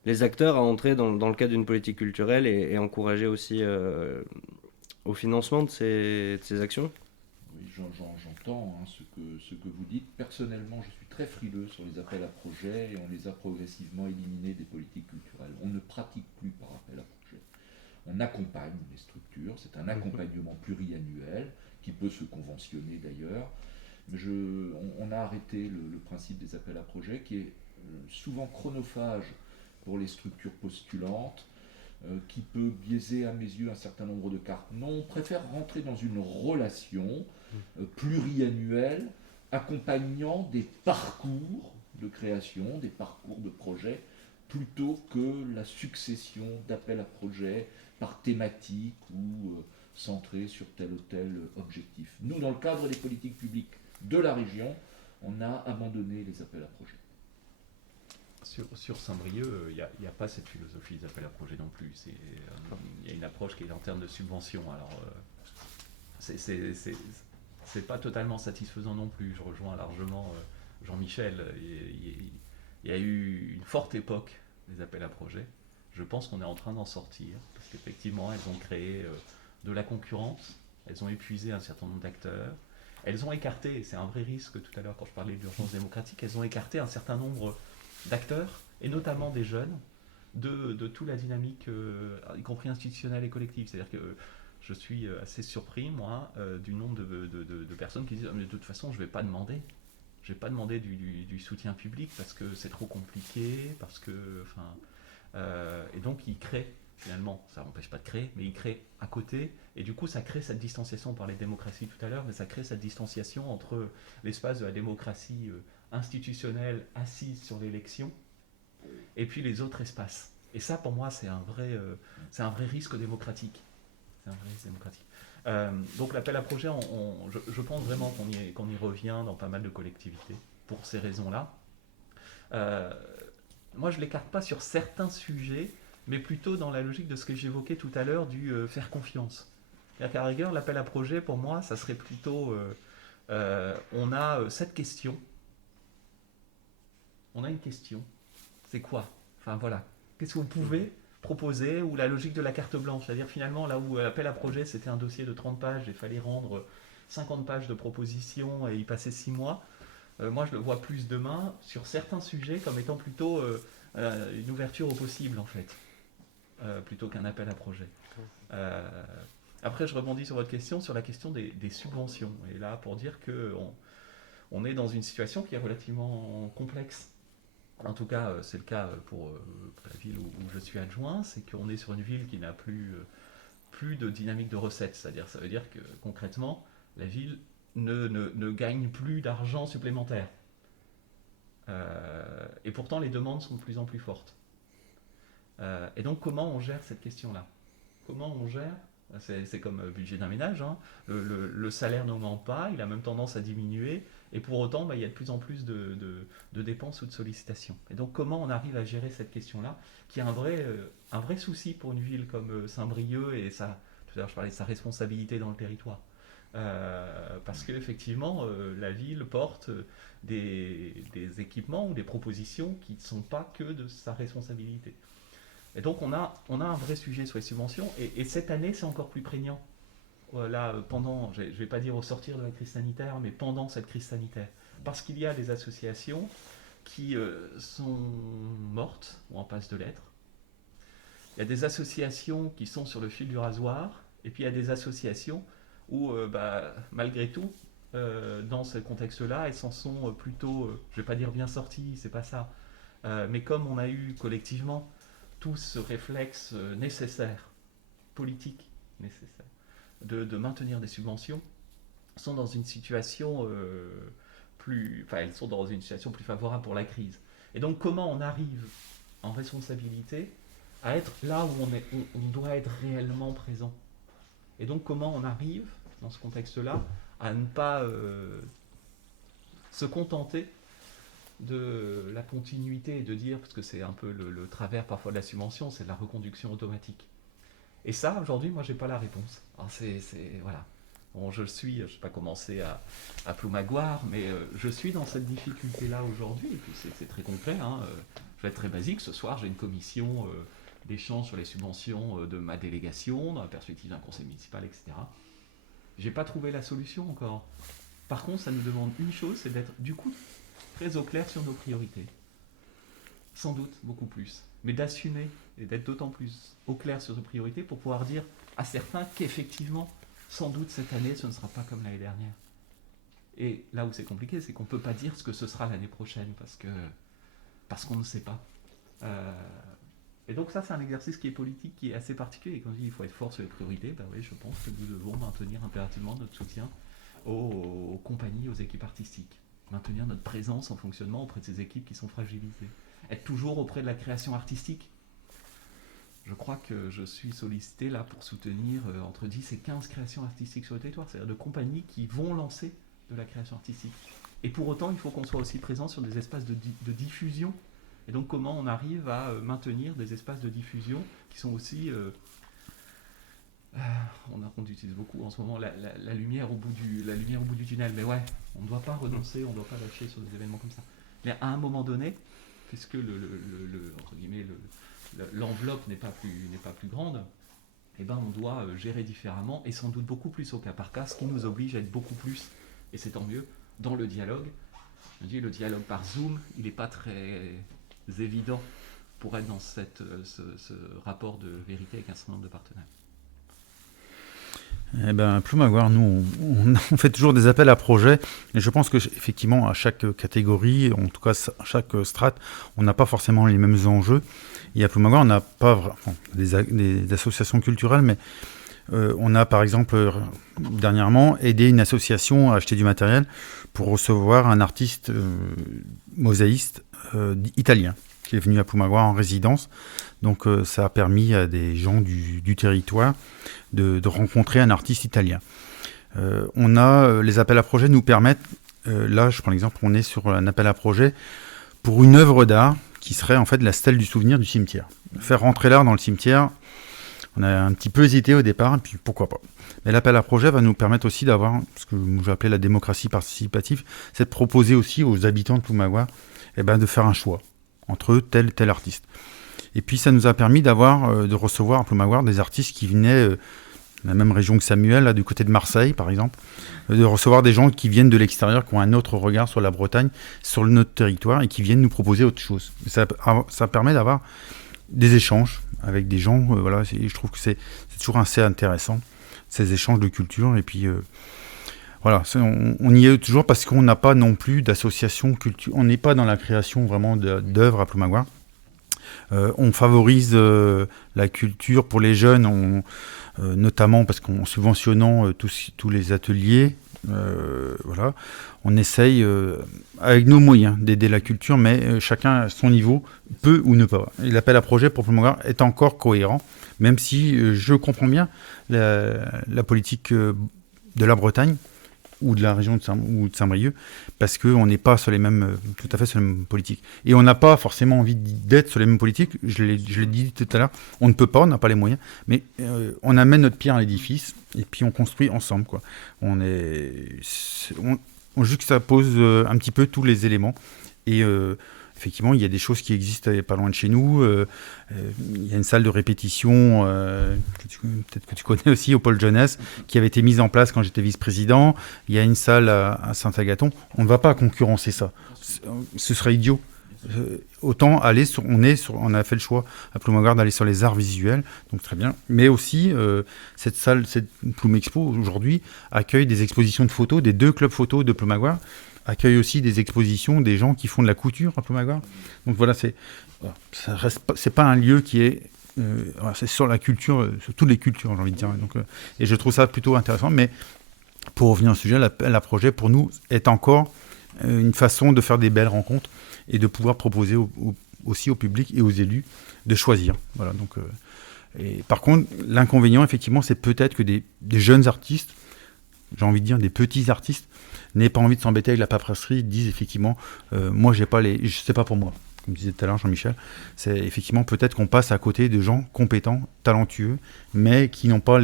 les acteurs à entrer dans le cadre d'une politique culturelle et encourager aussi au financement de ces actions. Oui, j'entends ce que vous dites. Personnellement, je suis très frileux sur les appels à projets et on les a progressivement éliminés des politiques culturelles. On ne pratique plus par appel à projet. On accompagne les structures, c'est un accompagnement pluriannuel qui peut se conventionner d'ailleurs. Mais on a arrêté le principe des appels à projets qui est souvent chronophage pour les structures postulantes, qui peut biaiser à mes yeux un certain nombre de cartes. Non, on préfère rentrer dans une relation pluriannuelle, accompagnant des parcours de création, des parcours de projets, plutôt que la succession d'appels à projets par thématique ou centrés sur tel ou tel objectif. Nous, dans le cadre des politiques publiques de la région, on a abandonné les appels à projets. Sur Saint-Brieuc, il n'y a pas cette philosophie des appels à projets non plus. Il y a une approche qui est en termes de subvention. Alors, c'est pas totalement satisfaisant non plus. Je rejoins largement Jean-Michel. Il y a eu une forte époque des appels à projets. Je pense qu'on est en train d'en sortir, parce qu'effectivement, elles ont créé de la concurrence, elles ont épuisé un certain nombre d'acteurs, elles ont écarté, c'est un vrai risque tout à l'heure quand je parlais d'urgence démocratique, elles ont écarté un certain nombre d'acteurs, et notamment des jeunes, de toute la dynamique, y compris institutionnelle et collective. C'est-à-dire que je suis assez surpris, moi, du nombre de personnes qui disent « mais de toute façon, je ne vais pas demander. Je vais pas demander du soutien public parce que c'est trop compliqué, parce que... » et donc, ils créent, finalement, ça n'empêche pas de créer, mais ils créent à côté, et du coup, ça crée cette distanciation, on parlait de démocratie tout à l'heure, mais ça crée cette distanciation entre l'espace de la démocratie institutionnelle assise sur l'élection, et puis les autres espaces. Et ça, pour moi, c'est un vrai risque démocratique. C'est un vrai risque démocratique. Donc l'appel à projet, je pense vraiment qu'on y revient dans pas mal de collectivités, pour ces raisons-là. Moi, je ne l'écarte pas sur certains sujets, mais plutôt dans la logique de ce que j'évoquais tout à l'heure du faire confiance. C'est-à-dire qu'à la rigueur, l'appel à projet, pour moi, ça serait plutôt... on a cette question. On a une question. C'est quoi? Enfin, voilà. Qu'est-ce que vous pouvez proposer? Ou la logique de la carte blanche. C'est-à-dire, finalement, là où l'appel à projet, c'était un dossier de 30 pages, il fallait rendre 50 pages de propositions et y passer 6 mois. Moi, je le vois plus demain sur certains sujets comme étant plutôt une ouverture au possible, en fait, plutôt qu'un appel à projet. Après, je rebondis sur votre question, sur la question des subventions. Et là, pour dire qu'on est dans une situation qui est relativement complexe. En tout cas, c'est le cas pour la ville où je suis adjoint, c'est qu'on est sur une ville qui n'a plus de dynamique de recettes. C'est-à-dire, ça veut dire que concrètement, la ville ne gagne plus d'argent supplémentaire. Et pourtant, les demandes sont de plus en plus fortes. Et donc, comment on gère cette question-là? Comment on gère? C'est comme le budget d'un ménage. Hein. Le salaire n'augmente pas, il a même tendance à diminuer. Et pour autant, il y a de plus en plus de dépenses ou de sollicitations. Et donc, comment on arrive à gérer cette question-là, qui est un vrai souci pour une ville comme Saint-Brieuc et tout à l'heure, je parlais de sa responsabilité dans le territoire. Parce qu'effectivement, la ville porte des équipements ou des propositions qui ne sont pas que de sa responsabilité. Et donc on a un vrai sujet sur les subventions, et cette année c'est encore plus prégnant. Là, pendant, je ne vais pas dire au sortir de la crise sanitaire, mais pendant cette crise sanitaire. Parce qu'il y a des associations qui sont mortes ou en passe de l'être. Il y a des associations qui sont sur le fil du rasoir, et puis il y a des associations où, malgré tout, dans ce contexte-là, elles s'en sont plutôt, je ne vais pas dire bien sorties, c'est pas ça, mais comme on a eu collectivement tout ce réflexe nécessaire, politique nécessaire, de maintenir des subventions, sont dans une situation elles sont dans une situation plus favorable pour la crise. Et donc comment on arrive en responsabilité à être là où on doit être réellement présent. Et donc comment on arrive dans ce contexte-là à ne pas se contenter de la continuité et de dire, parce que c'est un peu le travers parfois de la subvention, c'est de la reconduction automatique. Et ça, aujourd'hui, moi, j'ai pas la réponse. Alors voilà. Bon, je n'ai pas commencé à Ploumagoire, mais je suis dans cette difficulté-là aujourd'hui, et puis c'est très concret. Je vais être très basique. Ce soir, j'ai une commission d'échange sur les subventions de ma délégation, dans la perspective d'un conseil municipal, etc. J'ai pas trouvé la solution encore. Par contre, ça nous demande une chose, c'est d'être du coup très au clair sur nos priorités. Sans doute beaucoup plus. Mais d'assumer et d'être d'autant plus au clair sur nos priorités pour pouvoir dire à certains qu'effectivement, sans doute cette année, ce ne sera pas comme l'année dernière. Et là où c'est compliqué, c'est qu'on ne peut pas dire ce que ce sera l'année prochaine parce qu'on ne sait pas. Et donc ça, c'est un exercice qui est politique, qui est assez particulier. Et quand je dis il faut être fort sur les priorités, oui, je pense que nous devons maintenir impérativement notre soutien aux compagnies, aux équipes artistiques. Maintenir notre présence en fonctionnement auprès de ces équipes qui sont fragilisées. Être toujours auprès de la création artistique. Je crois que je suis sollicité là pour soutenir entre 10 et 15 créations artistiques sur le territoire, c'est-à-dire de compagnies qui vont lancer de la création artistique. Et pour autant, il faut qu'on soit aussi présent sur des espaces de diffusion. Et donc comment on arrive à maintenir des espaces de diffusion qui sont aussi... on utilise beaucoup en ce moment la lumière au bout du tunnel, mais ouais, on ne doit pas renoncer, on ne doit pas lâcher sur des événements comme ça. Mais à un moment donné, puisque entre guillemets, l'enveloppe n'est pas plus grande, eh ben on doit gérer différemment et sans doute beaucoup plus au cas par cas, ce qui nous oblige à être beaucoup plus, et c'est tant mieux, dans le dialogue. Je dis, le dialogue par Zoom, il n'est pas très évident pour être dans ce rapport de vérité avec un certain nombre de partenaires. Eh ben, Ploumagoire, nous, on fait toujours des appels à projets, et je pense que effectivement, à chaque catégorie, en tout cas à chaque strate, on n'a pas forcément les mêmes enjeux. Et à Ploumagoire, on n'a pas des associations culturelles, mais on a par exemple dernièrement aidé une association à acheter du matériel pour recevoir un artiste mosaïste italien qui est venu à Ploumagoire en résidence. Donc ça a permis à des gens du territoire de rencontrer un artiste italien. On a les appels à projets nous permettent, là je prends l'exemple, on est sur un appel à projet pour une œuvre d'art qui serait en fait la stèle du souvenir du cimetière. Faire rentrer l'art dans le cimetière, on a un petit peu hésité au départ, et puis pourquoi pas. Mais l'appel à projet va nous permettre aussi d'avoir, ce que je vais appeler la démocratie participative, c'est de proposer aussi aux habitants de Ploumagoire de faire un choix entre tel artiste. Et puis ça nous a permis de recevoir à Ploumagoire des artistes qui venaient de la même région que Samuel, là, du côté de Marseille par exemple, de recevoir des gens qui viennent de l'extérieur, qui ont un autre regard sur la Bretagne, sur notre territoire, et qui viennent nous proposer autre chose. Ça permet d'avoir des échanges avec des gens, je trouve que c'est toujours assez intéressant, ces échanges de culture, et puis on y est toujours parce qu'on n'a pas non plus d'association culture, on n'est pas dans la création vraiment d'œuvres à Ploumagoire. On favorise la culture pour les jeunes, notamment parce qu'en subventionnant tous les ateliers, on essaye avec nos moyens d'aider la culture, mais chacun à son niveau peut ou ne pas. Et l'appel à projet pour Ploumagoire est encore cohérent, même si je comprends bien la politique de la Bretagne ou de la région ou de Saint-Brieuc, parce qu'on n'est pas sur les mêmes, tout à fait sur les mêmes politiques. Et on n'a pas forcément envie d'être sur les mêmes politiques, je l'ai dit tout à l'heure, on ne peut pas, on n'a pas les moyens, mais on amène notre pierre à l'édifice, et puis on construit ensemble, quoi. On juxtapose un petit peu tous les éléments, et effectivement, il y a des choses qui existent pas loin de chez nous. Il y a une salle de répétition, peut-être que tu connais aussi, au Pôle Jeunesse, qui avait été mise en place quand j'étais vice-président. Il y a une salle à Saint-Agathon. On ne va pas concurrencer ça. Ce serait idiot. Autant aller on a fait le choix à Ploumagouart d'aller sur les arts visuels, donc très bien. Mais aussi, cette salle, cette Ploum Expo, aujourd'hui, accueille des expositions de photos des 2 clubs photos de Ploumagouart, accueille aussi des expositions des gens qui font de la couture à Ploumagouart. Donc voilà, c'est pas un lieu qui est... c'est sur la culture, sur toutes les cultures, j'ai envie de dire. Donc, et je trouve ça plutôt intéressant. Mais pour revenir au sujet, la projet, pour nous, est encore une façon de faire des belles rencontres et de pouvoir proposer aussi au public et aux élus de choisir. Voilà, donc, et par contre, l'inconvénient, effectivement, c'est peut-être que des jeunes artistes, j'ai envie de dire des petits artistes, n'aient pas envie de s'embêter avec la paperasserie, disent effectivement, moi, c'est pas pour moi. Comme disait tout à l'heure Jean-Michel, c'est effectivement peut-être qu'on passe à côté de gens compétents, talentueux, mais qui n'ont pas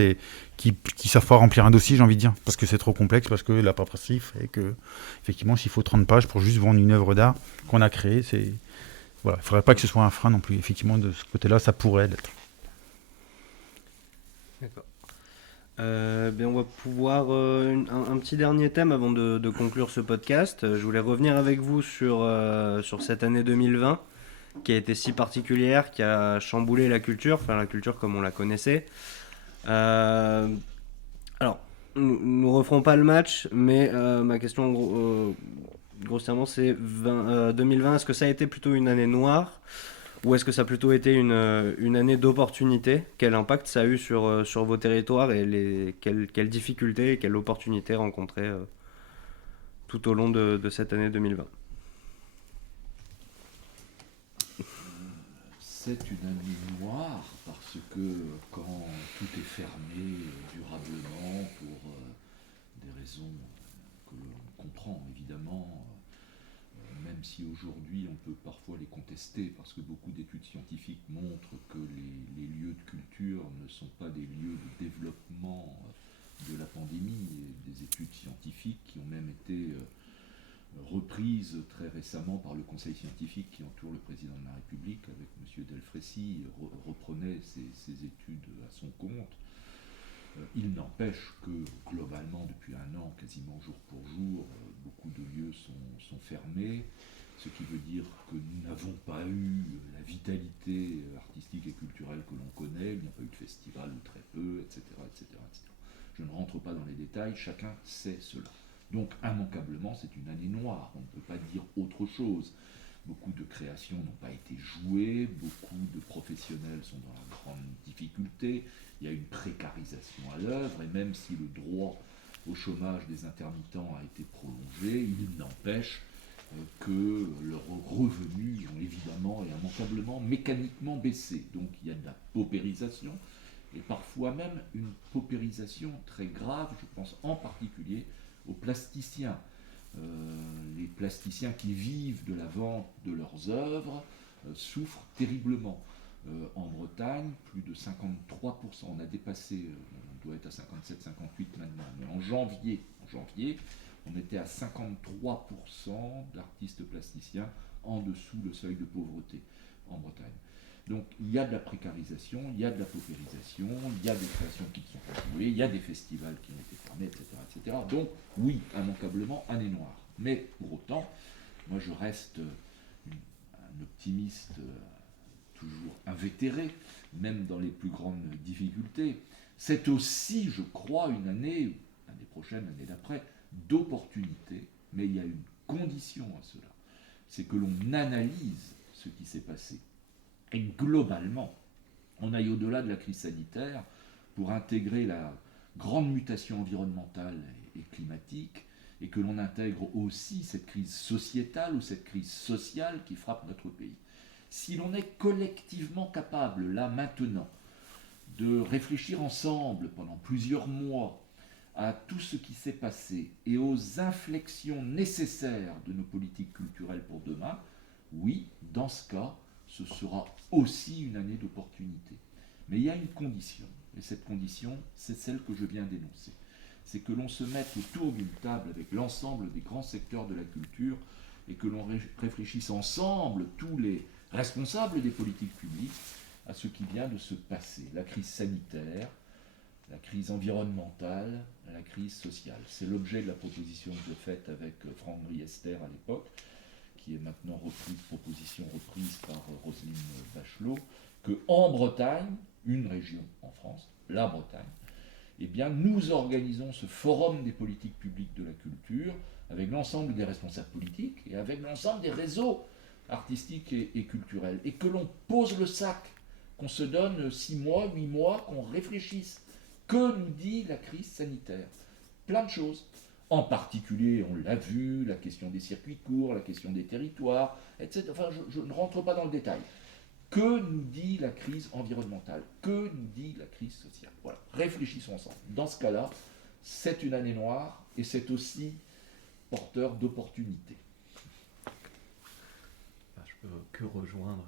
qui savent pas remplir un dossier, j'ai envie de dire, parce que c'est trop complexe, parce que la paperasserie fait que, effectivement, s'il faut 30 pages pour juste vendre une œuvre d'art qu'on a créée, voilà, il faudrait pas que ce soit un frein non plus. Effectivement, de ce côté-là, ça pourrait l'être. D'accord. On va pouvoir un petit dernier thème avant de conclure ce podcast. Je voulais revenir avec vous sur cette année 2020 qui a été si particulière, qui a chamboulé la culture comme on la connaissait. Alors, nous referons pas le match, mais ma question grossièrement c'est 2020, est-ce que ça a été plutôt une année noire ou est-ce que ça a plutôt été une année d'opportunités? Quel impact ça a eu sur vos territoires et quelles difficultés et quelles opportunités rencontrées tout au long de cette année 2020? C'est une année noire parce que quand tout est fermé durablement pour des raisons que l'on comprend évidemment, même si aujourd'hui on peut parfois les contester, parce que beaucoup d'études scientifiques montrent que les lieux de culture ne sont pas des lieux de développement de la pandémie, et des études scientifiques qui ont même été reprises très récemment par le conseil scientifique qui entoure le président de la République, avec M. Delfrécy, reprenait ces études à son compte. Il n'empêche que globalement, depuis un an, quasiment jour pour jour, beaucoup de lieux sont fermés, ce qui veut dire que nous n'avons pas eu la vitalité artistique et culturelle que l'on connaît, il n'y a pas eu de festival ou très peu, etc., etc., etc. Je ne rentre pas dans les détails, chacun sait cela. Donc immanquablement, c'est une année noire, on ne peut pas dire autre chose. Beaucoup de créations n'ont pas été jouées, beaucoup de professionnels sont dans la grande difficulté, il y a une précarisation à l'œuvre, et même si le droit au chômage des intermittents a été prolongé, il n'empêche que leurs revenus ont évidemment et immanquablement mécaniquement baissé. Donc il y a de la paupérisation, et parfois même une paupérisation très grave, je pense en particulier aux plasticiens. Les plasticiens qui vivent de la vente de leurs œuvres souffrent terriblement. En Bretagne, plus de 53%, on a dépassé, on doit être à 57-58 maintenant, mais en janvier, on était à 53% d'artistes plasticiens en dessous le seuil de pauvreté en Bretagne. Donc il y a de la précarisation, il y a de la paupérisation, il y a des créations qui ne sont pas jouées, il y a des festivals qui ont été fermés, etc., etc. Donc oui, immanquablement, année noire. Mais pour autant, moi je reste un optimiste toujours invétéré, même dans les plus grandes difficultés. C'est aussi, je crois, une année, l'année prochaine, l'année d'après, d'opportunités, mais il y a une condition à cela, c'est que l'on analyse ce qui s'est passé. Et globalement, on aille au-delà de la crise sanitaire pour intégrer la grande mutation environnementale et climatique, et que l'on intègre aussi cette crise sociétale ou cette crise sociale qui frappe notre pays. Si l'on est collectivement capable, là, maintenant, de réfléchir ensemble pendant plusieurs mois à tout ce qui s'est passé et aux inflexions nécessaires de nos politiques culturelles pour demain, oui, dans ce cas, ce sera aussi une année d'opportunité. Mais il y a une condition, et cette condition, c'est celle que je viens d'énoncer. C'est que l'on se mette autour d'une table avec l'ensemble des grands secteurs de la culture et que l'on réfléchisse ensemble, tous les responsables des politiques publiques, à ce qui vient de se passer. La crise sanitaire, la crise environnementale, la crise sociale. C'est l'objet de la proposition que j'ai faite avec Franck Riester à l'époque, qui est maintenant proposition reprise par Roselyne Bachelot, que en Bretagne, une région en France, la Bretagne, eh bien, nous organisons ce forum des politiques publiques de la culture avec l'ensemble des responsables politiques et avec l'ensemble des réseaux artistiques et culturels. Et que l'on pose le sac, qu'on se donne 6 mois, 8 mois, qu'on réfléchisse. Que nous dit la crise sanitaire? Plein de choses. En particulier, on l'a vu, la question des circuits courts, la question des territoires, etc. Enfin, je ne rentre pas dans le détail. Que nous dit la crise environnementale? Que nous dit la crise sociale? Voilà, réfléchissons ensemble. Dans ce cas-là, c'est une année noire et c'est aussi porteur d'opportunités. Je peux que rejoindre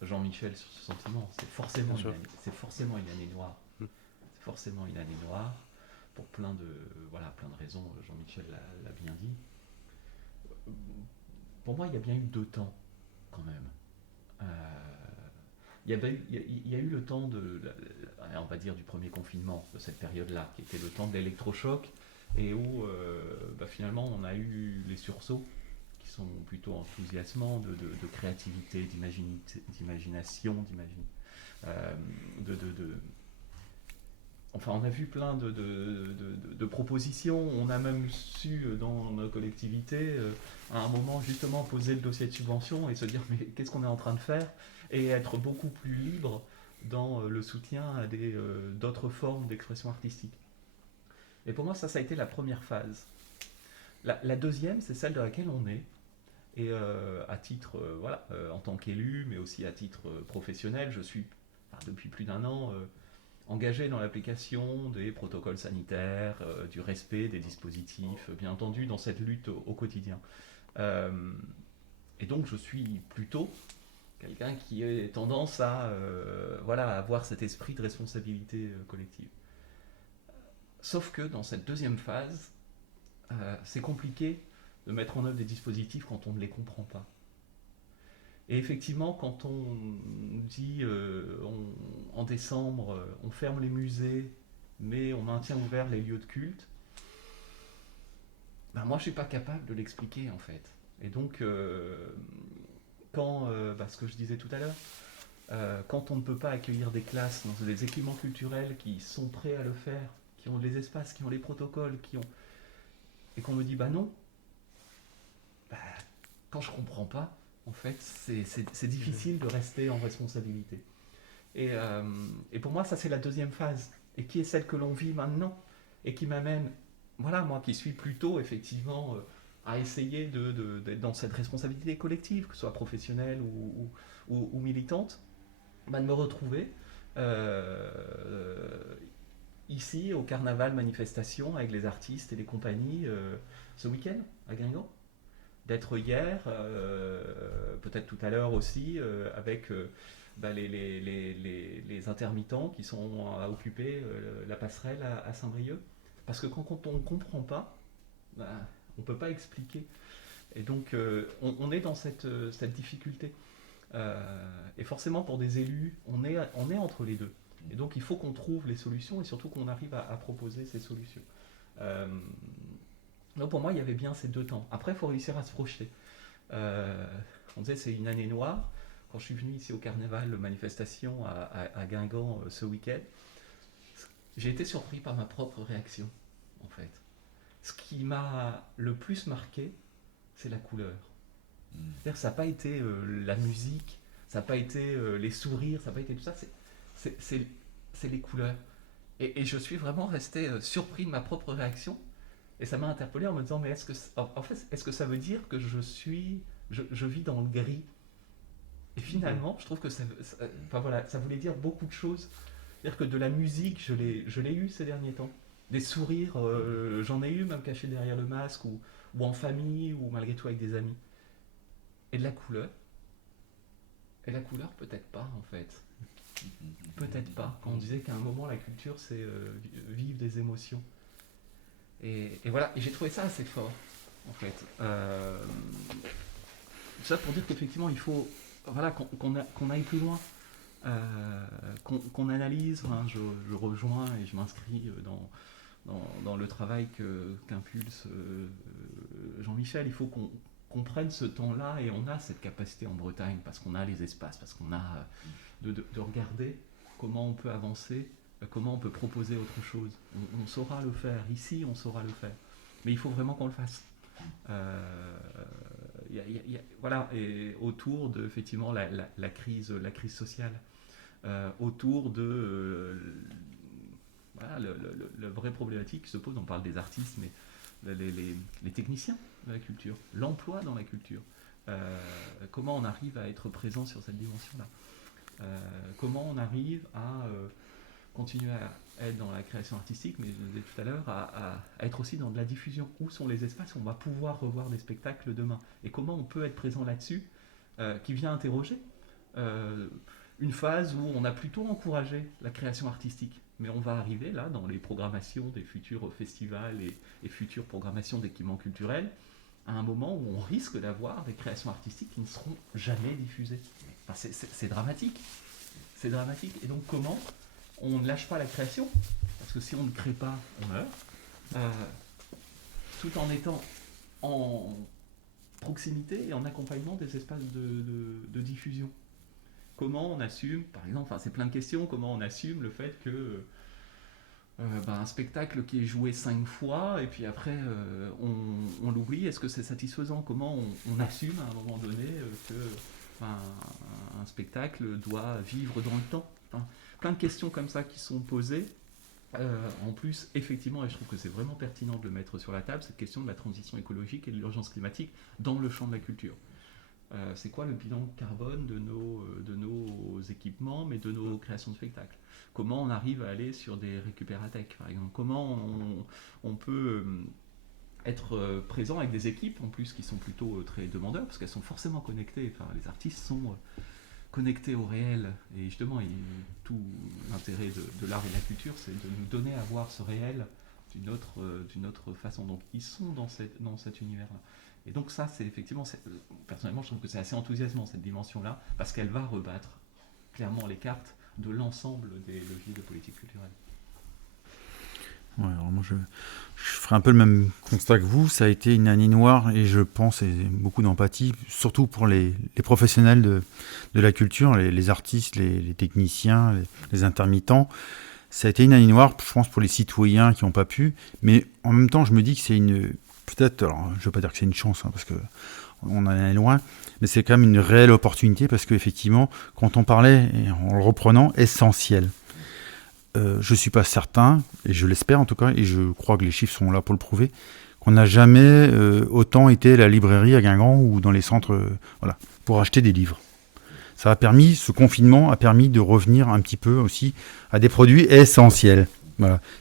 Jean-Michel sur ce sentiment. C'est forcément une année noire. C'est forcément une année noire pour plein de raisons. Jean-Michel l'a bien dit. Pour moi, il y a bien eu 2 temps quand même. Il y a eu le temps on va dire, du premier confinement, de cette période-là, qui était le temps de l'électrochoc, et où finalement on a eu les sursauts qui sont plutôt enthousiasmants de créativité, d'imagination, Enfin, on a vu plein de propositions. On a même su, dans nos collectivités, à un moment, justement, poser le dossier de subvention et se dire mais qu'est-ce qu'on est en train de faire, et être beaucoup plus libre dans le soutien à d'autres formes d'expression artistique. Et pour moi, ça a été la première phase. La deuxième, c'est celle dans laquelle on est. Et à titre, en tant qu'élu, mais aussi à titre professionnel, je suis, depuis plus d'1 an, engagé dans l'application des protocoles sanitaires, du respect des dispositifs, bien entendu dans cette lutte au quotidien. Et donc je suis plutôt quelqu'un qui a tendance à avoir cet esprit de responsabilité collective. Sauf que dans cette deuxième phase, c'est compliqué de mettre en œuvre des dispositifs quand on ne les comprend pas. Et effectivement, quand on dit en décembre, on ferme les musées, mais on maintient ouverts les lieux de culte, moi je ne suis pas capable de l'expliquer en fait. Et donc, ce que je disais tout à l'heure, quand on ne peut pas accueillir des classes dans des équipements culturels qui sont prêts à le faire, qui ont les espaces, qui ont les protocoles, et qu'on me dit non, quand je ne comprends pas, en fait, c'est difficile de rester en responsabilité. Et pour moi, ça c'est la deuxième phase, et qui est celle que l'on vit maintenant, et qui m'amène, moi qui suis plutôt effectivement à essayer d'être dans cette responsabilité collective, que ce soit professionnelle ou militante, de me retrouver ici au Carnaval Manifestation avec les artistes et les compagnies ce week-end à Guingamp. D'être hier, peut-être tout à l'heure aussi, avec les intermittents qui sont à occuper la passerelle à Saint-Brieuc. Parce que quand on ne comprend pas, on ne peut pas expliquer. Et donc, on est dans cette difficulté. Et forcément, pour des élus, on est entre les deux. Et donc, il faut qu'on trouve les solutions et surtout qu'on arrive à proposer ces solutions. Donc pour moi, il y avait bien ces 2 temps. Après, il faut réussir à se projeter. On disait c'est une année noire. Quand je suis venu ici au Carnaval Manifestation à Guingamp ce week-end, j'ai été surpris par ma propre réaction, en fait. Ce qui m'a le plus marqué, c'est la couleur. C'est-à-dire, ça n'a pas été la musique, ça n'a pas été les sourires, ça n'a pas été tout ça, c'est les couleurs. Et je suis vraiment resté surpris de ma propre réaction. Et ça m'a interpellé en me disant, mais est-ce que ça veut dire que je vis dans le gris? Et finalement, je trouve que ça voulait dire beaucoup de choses. C'est-à-dire que de la musique, je l'ai eu ces derniers temps. des sourires, j'en ai eu même cachés derrière le masque, ou en famille, ou malgré tout avec des amis. Et de la couleur. Et la couleur, peut-être pas, en fait. Peut-être pas. Quand on disait qu'à un moment, la culture, c'est vivre des émotions. Et voilà, et j'ai trouvé ça assez fort, en fait. Ça pour dire qu'effectivement, il faut qu'on aille plus loin, qu'on analyse. Hein, je rejoins et je m'inscris dans le travail qu'impulse Jean-Michel. Il faut qu'on prenne ce temps-là, et on a cette capacité en Bretagne, parce qu'on a les espaces, parce qu'on a de regarder comment on peut avancer, comment on peut proposer autre chose. On saura le faire, ici on saura le faire, mais il faut vraiment qu'on le fasse. Voilà, et autour de effectivement la crise sociale, autour de voilà, la vraie problématique qui se pose. On parle des artistes, mais les techniciens de la culture, l'emploi dans la culture, comment on arrive à être présent sur cette dimension-là, comment on arrive à continuer à être dans la création artistique, mais je le disais tout à l'heure, à être aussi dans de la diffusion. Où sont les espaces où on va pouvoir revoir des spectacles demain, et comment on peut être présent là-dessus, qui vient interroger une phase où on a plutôt encouragé la création artistique, mais on va arriver là dans les programmations des futurs festivals et futures programmations d'équipements culturels à un moment où on risque d'avoir des créations artistiques qui ne seront jamais diffusées. Enfin, c'est dramatique. C'est dramatique. Et donc comment on ne lâche pas la création, parce que si on ne crée pas, on meurt, tout en étant en proximité et en accompagnement des espaces de diffusion. Comment on assume, par exemple, enfin c'est plein de questions, comment on assume le fait que un spectacle qui est joué 5 fois, et puis après on l'oublie, est-ce que c'est satisfaisant? Comment on assume à un moment donné un spectacle doit vivre dans le temps? Enfin, plein de questions comme ça qui sont posées. En plus, effectivement, et je trouve que c'est vraiment pertinent de le mettre sur la table, cette question de la transition écologique et de l'urgence climatique dans le champ de la culture. C'est quoi le bilan carbone de nos équipements, mais de nos créations de spectacles? Comment on arrive à aller sur des récupératech, par exemple? Comment on peut être présent avec des équipes, en plus, qui sont plutôt très demandeurs, parce qu'elles sont forcément connectées. Enfin, les artistes sont connectés au réel, et justement, tout l'intérêt de l'art et de la culture, c'est de nous donner à voir ce réel d'une autre façon. Donc, ils sont dans cet univers-là. Et donc ça, c'est effectivement, personnellement, je trouve que c'est assez enthousiasmant, cette dimension-là, parce qu'elle va rebattre clairement les cartes de l'ensemble des leviers de politique culturelle. Ouais, alors moi je ferai un peu le même constat que vous. Ça a été une année noire, et je pense, et beaucoup d'empathie, surtout pour les professionnels de la culture, les artistes, les techniciens, les intermittents. Ça a été une année noire, je pense, pour les citoyens qui n'ont pas pu, mais en même temps, je me dis que c'est peut-être, alors je ne veux pas dire que c'est une chance, hein, parce qu'on en est loin, mais c'est quand même une réelle opportunité, parce qu'effectivement, quand on parlait, et en le reprenant, essentiel. Je ne suis pas certain, et je l'espère en tout cas, et je crois que les chiffres sont là pour le prouver, qu'on n'a jamais autant été à la librairie à Guingamp ou dans les centres pour acheter des livres. Ce confinement a permis de revenir un petit peu aussi à des produits essentiels,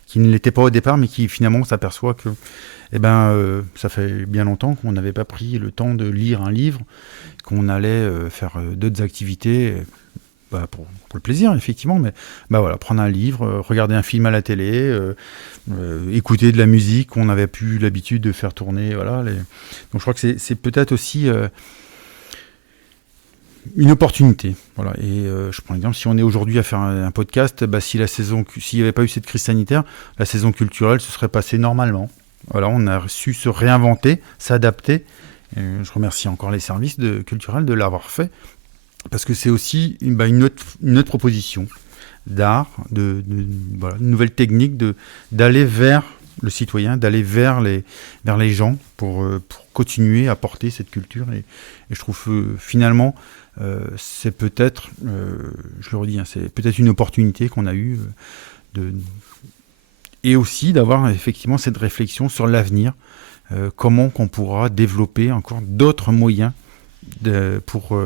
qui ne l'étaient pas au départ, mais qui finalement s'aperçoit que ça fait bien longtemps qu'on n'avait pas pris le temps de lire un livre, qu'on allait faire d'autres activités pour le plaisir, effectivement, mais prendre un livre, regarder un film à la télé, écouter de la musique qu'on n'avait plus l'habitude de faire tourner. Donc je crois que c'est peut-être aussi une opportunité. Voilà. Et je prends l'exemple, si on est aujourd'hui à faire un podcast, s'il n'y avait pas eu cette crise sanitaire, la saison culturelle se serait passée normalement. Voilà, on a su se réinventer, s'adapter. Je remercie encore les services culturels de l'avoir fait, parce que c'est aussi une autre proposition d'art, une nouvelle technique d'aller vers le citoyen, d'aller vers les gens pour continuer à porter cette culture. Et je trouve finalement, c'est peut-être, je le redis, c'est peut-être une opportunité qu'on a eue et aussi d'avoir effectivement cette réflexion sur l'avenir, comment qu'on pourra développer encore d'autres moyens pour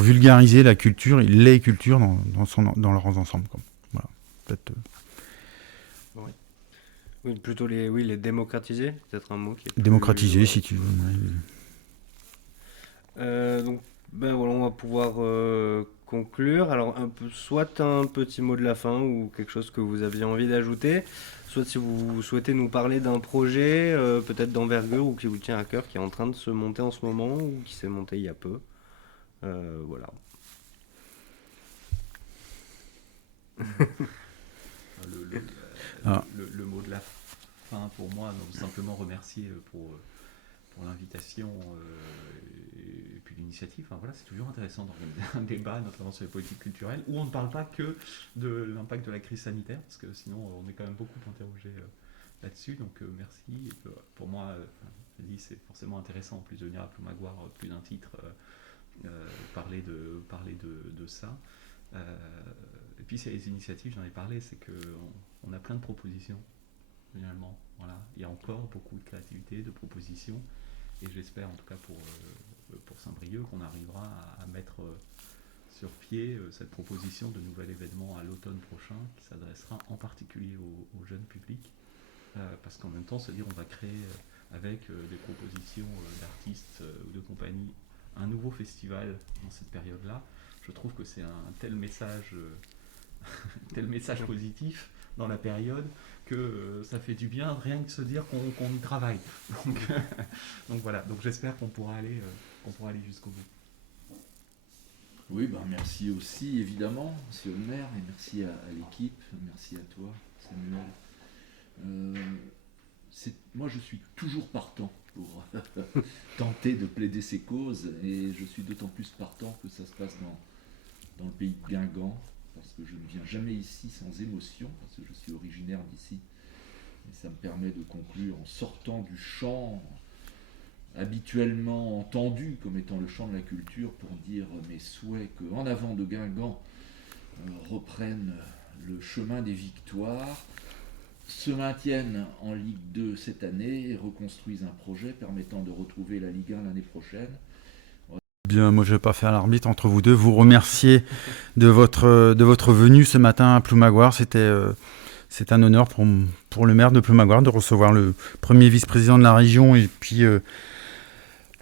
vulgariser la culture et les cultures dans leurs ensembles. Voilà. Peut-être. Oui, plutôt les démocratiser, peut-être un mot qui est plus... Démocratiser, si tu veux. Donc, ben voilà, on va pouvoir conclure. Alors, soit un petit mot de la fin ou quelque chose que vous aviez envie d'ajouter, soit si vous souhaitez nous parler d'un projet, peut-être d'envergure ou qui vous tient à cœur, qui est en train de se monter en ce moment ou qui s'est monté il y a peu. Voilà. Le mot de la fin pour moi, donc simplement remercier pour l'invitation et puis l'initiative. Enfin, voilà, c'est toujours intéressant d'organiser un débat, notamment sur les politiques culturelles, où on ne parle pas que de l'impact de la crise sanitaire, parce que sinon on est quand même beaucoup interrogé là-dessus. Donc merci. Et pour moi, c'est forcément intéressant, en plus de venir à Ploumagoar, plus d'un titre, parler de ça. Et puis c'est les initiatives, j'en ai parlé, c'est qu'on a plein de propositions, finalement. Voilà. Il y a encore beaucoup de créativité, de propositions, et j'espère en tout cas pour Saint-Brieuc qu'on arrivera à mettre sur pied cette proposition de nouvel événement à l'automne prochain, qui s'adressera en particulier au jeune public, parce qu'en même temps se dire on va créer avec des propositions d'artistes ou de compagnies un nouveau festival dans cette période-là. Je trouve que c'est un tel message positif dans la période que ça fait du bien rien que se dire qu'on y travaille. Donc voilà, donc j'espère qu'on pourra aller jusqu'au bout. Oui, merci aussi évidemment, monsieur le maire, et merci à l'équipe, merci à toi, Samuel. Moi je suis toujours partant pour tenter de plaider ces causes, et je suis d'autant plus partant que ça se passe dans le pays de Guingamp, parce que je ne viens jamais ici sans émotion, parce que je suis originaire d'ici, et ça me permet de conclure en sortant du champ habituellement entendu comme étant le champ de la culture, pour dire mes souhaits qu'en avant de Guingamp reprennent le chemin des victoires, se maintiennent en Ligue 2 cette année et reconstruisent un projet permettant de retrouver la Ligue 1 l'année prochaine. Bien, moi je ne vais pas faire l'arbitre entre vous deux, vous remercier de votre venue ce matin à Ploumagoar. C'est un honneur pour le maire de Ploumagoar de recevoir le premier vice-président de la région et puis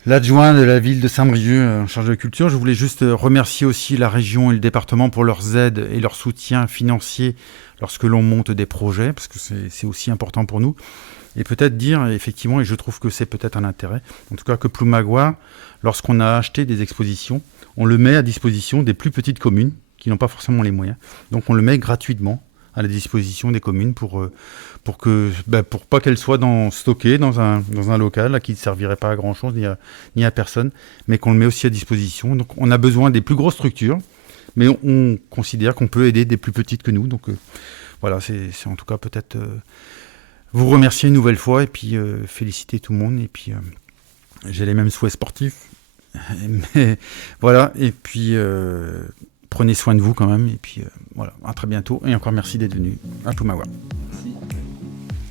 l'adjoint de la ville de Saint-Brieuc en charge de la culture. Je voulais juste remercier aussi la région et le département pour leurs aides et leur soutien financier lorsque l'on monte des projets, parce que c'est aussi important pour nous. Et peut-être dire, effectivement, et je trouve que c'est peut-être un intérêt, en tout cas que Ploumagoar, lorsqu'on a acheté des expositions, on le met à disposition des plus petites communes qui n'ont pas forcément les moyens. Donc on le met gratuitement à la disposition des communes pour pas qu'elles soient stockées dans un local là, qui ne servirait pas à grand-chose ni à personne, mais qu'on le met aussi à disposition. Donc on a besoin des plus grosses structures, mais on considère qu'on peut aider des plus petites que nous. Donc voilà, c'est en tout cas peut-être... vous remercier une nouvelle fois et puis féliciter tout le monde. Et puis j'ai les mêmes souhaits sportifs. Mais voilà, et puis prenez soin de vous quand même. Et puis voilà, à très bientôt. Et encore merci d'être venu à Ploumagoar. Merci.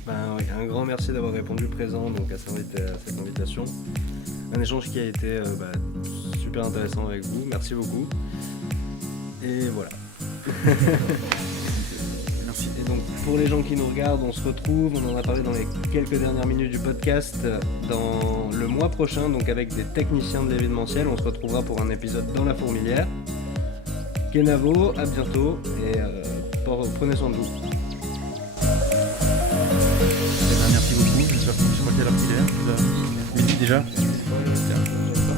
Oui, un grand merci d'avoir répondu présent donc, à cette invitation. Un échange qui a été super intéressant avec vous. Merci beaucoup. Et voilà. Merci. Et donc pour les gens qui nous regardent, on se retrouve, on en a parlé dans les quelques dernières minutes du podcast, dans le mois prochain, donc avec des techniciens de l'événementiel. On se retrouvera pour un épisode dans la fourmilière. Kenavo, à bientôt et prenez soin de vous. Merci beaucoup, j'espère que je crois qu'à l'heure qu'il est. Midi déjà.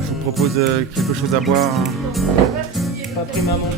Je vous propose quelque chose à boire. Pas pris maman.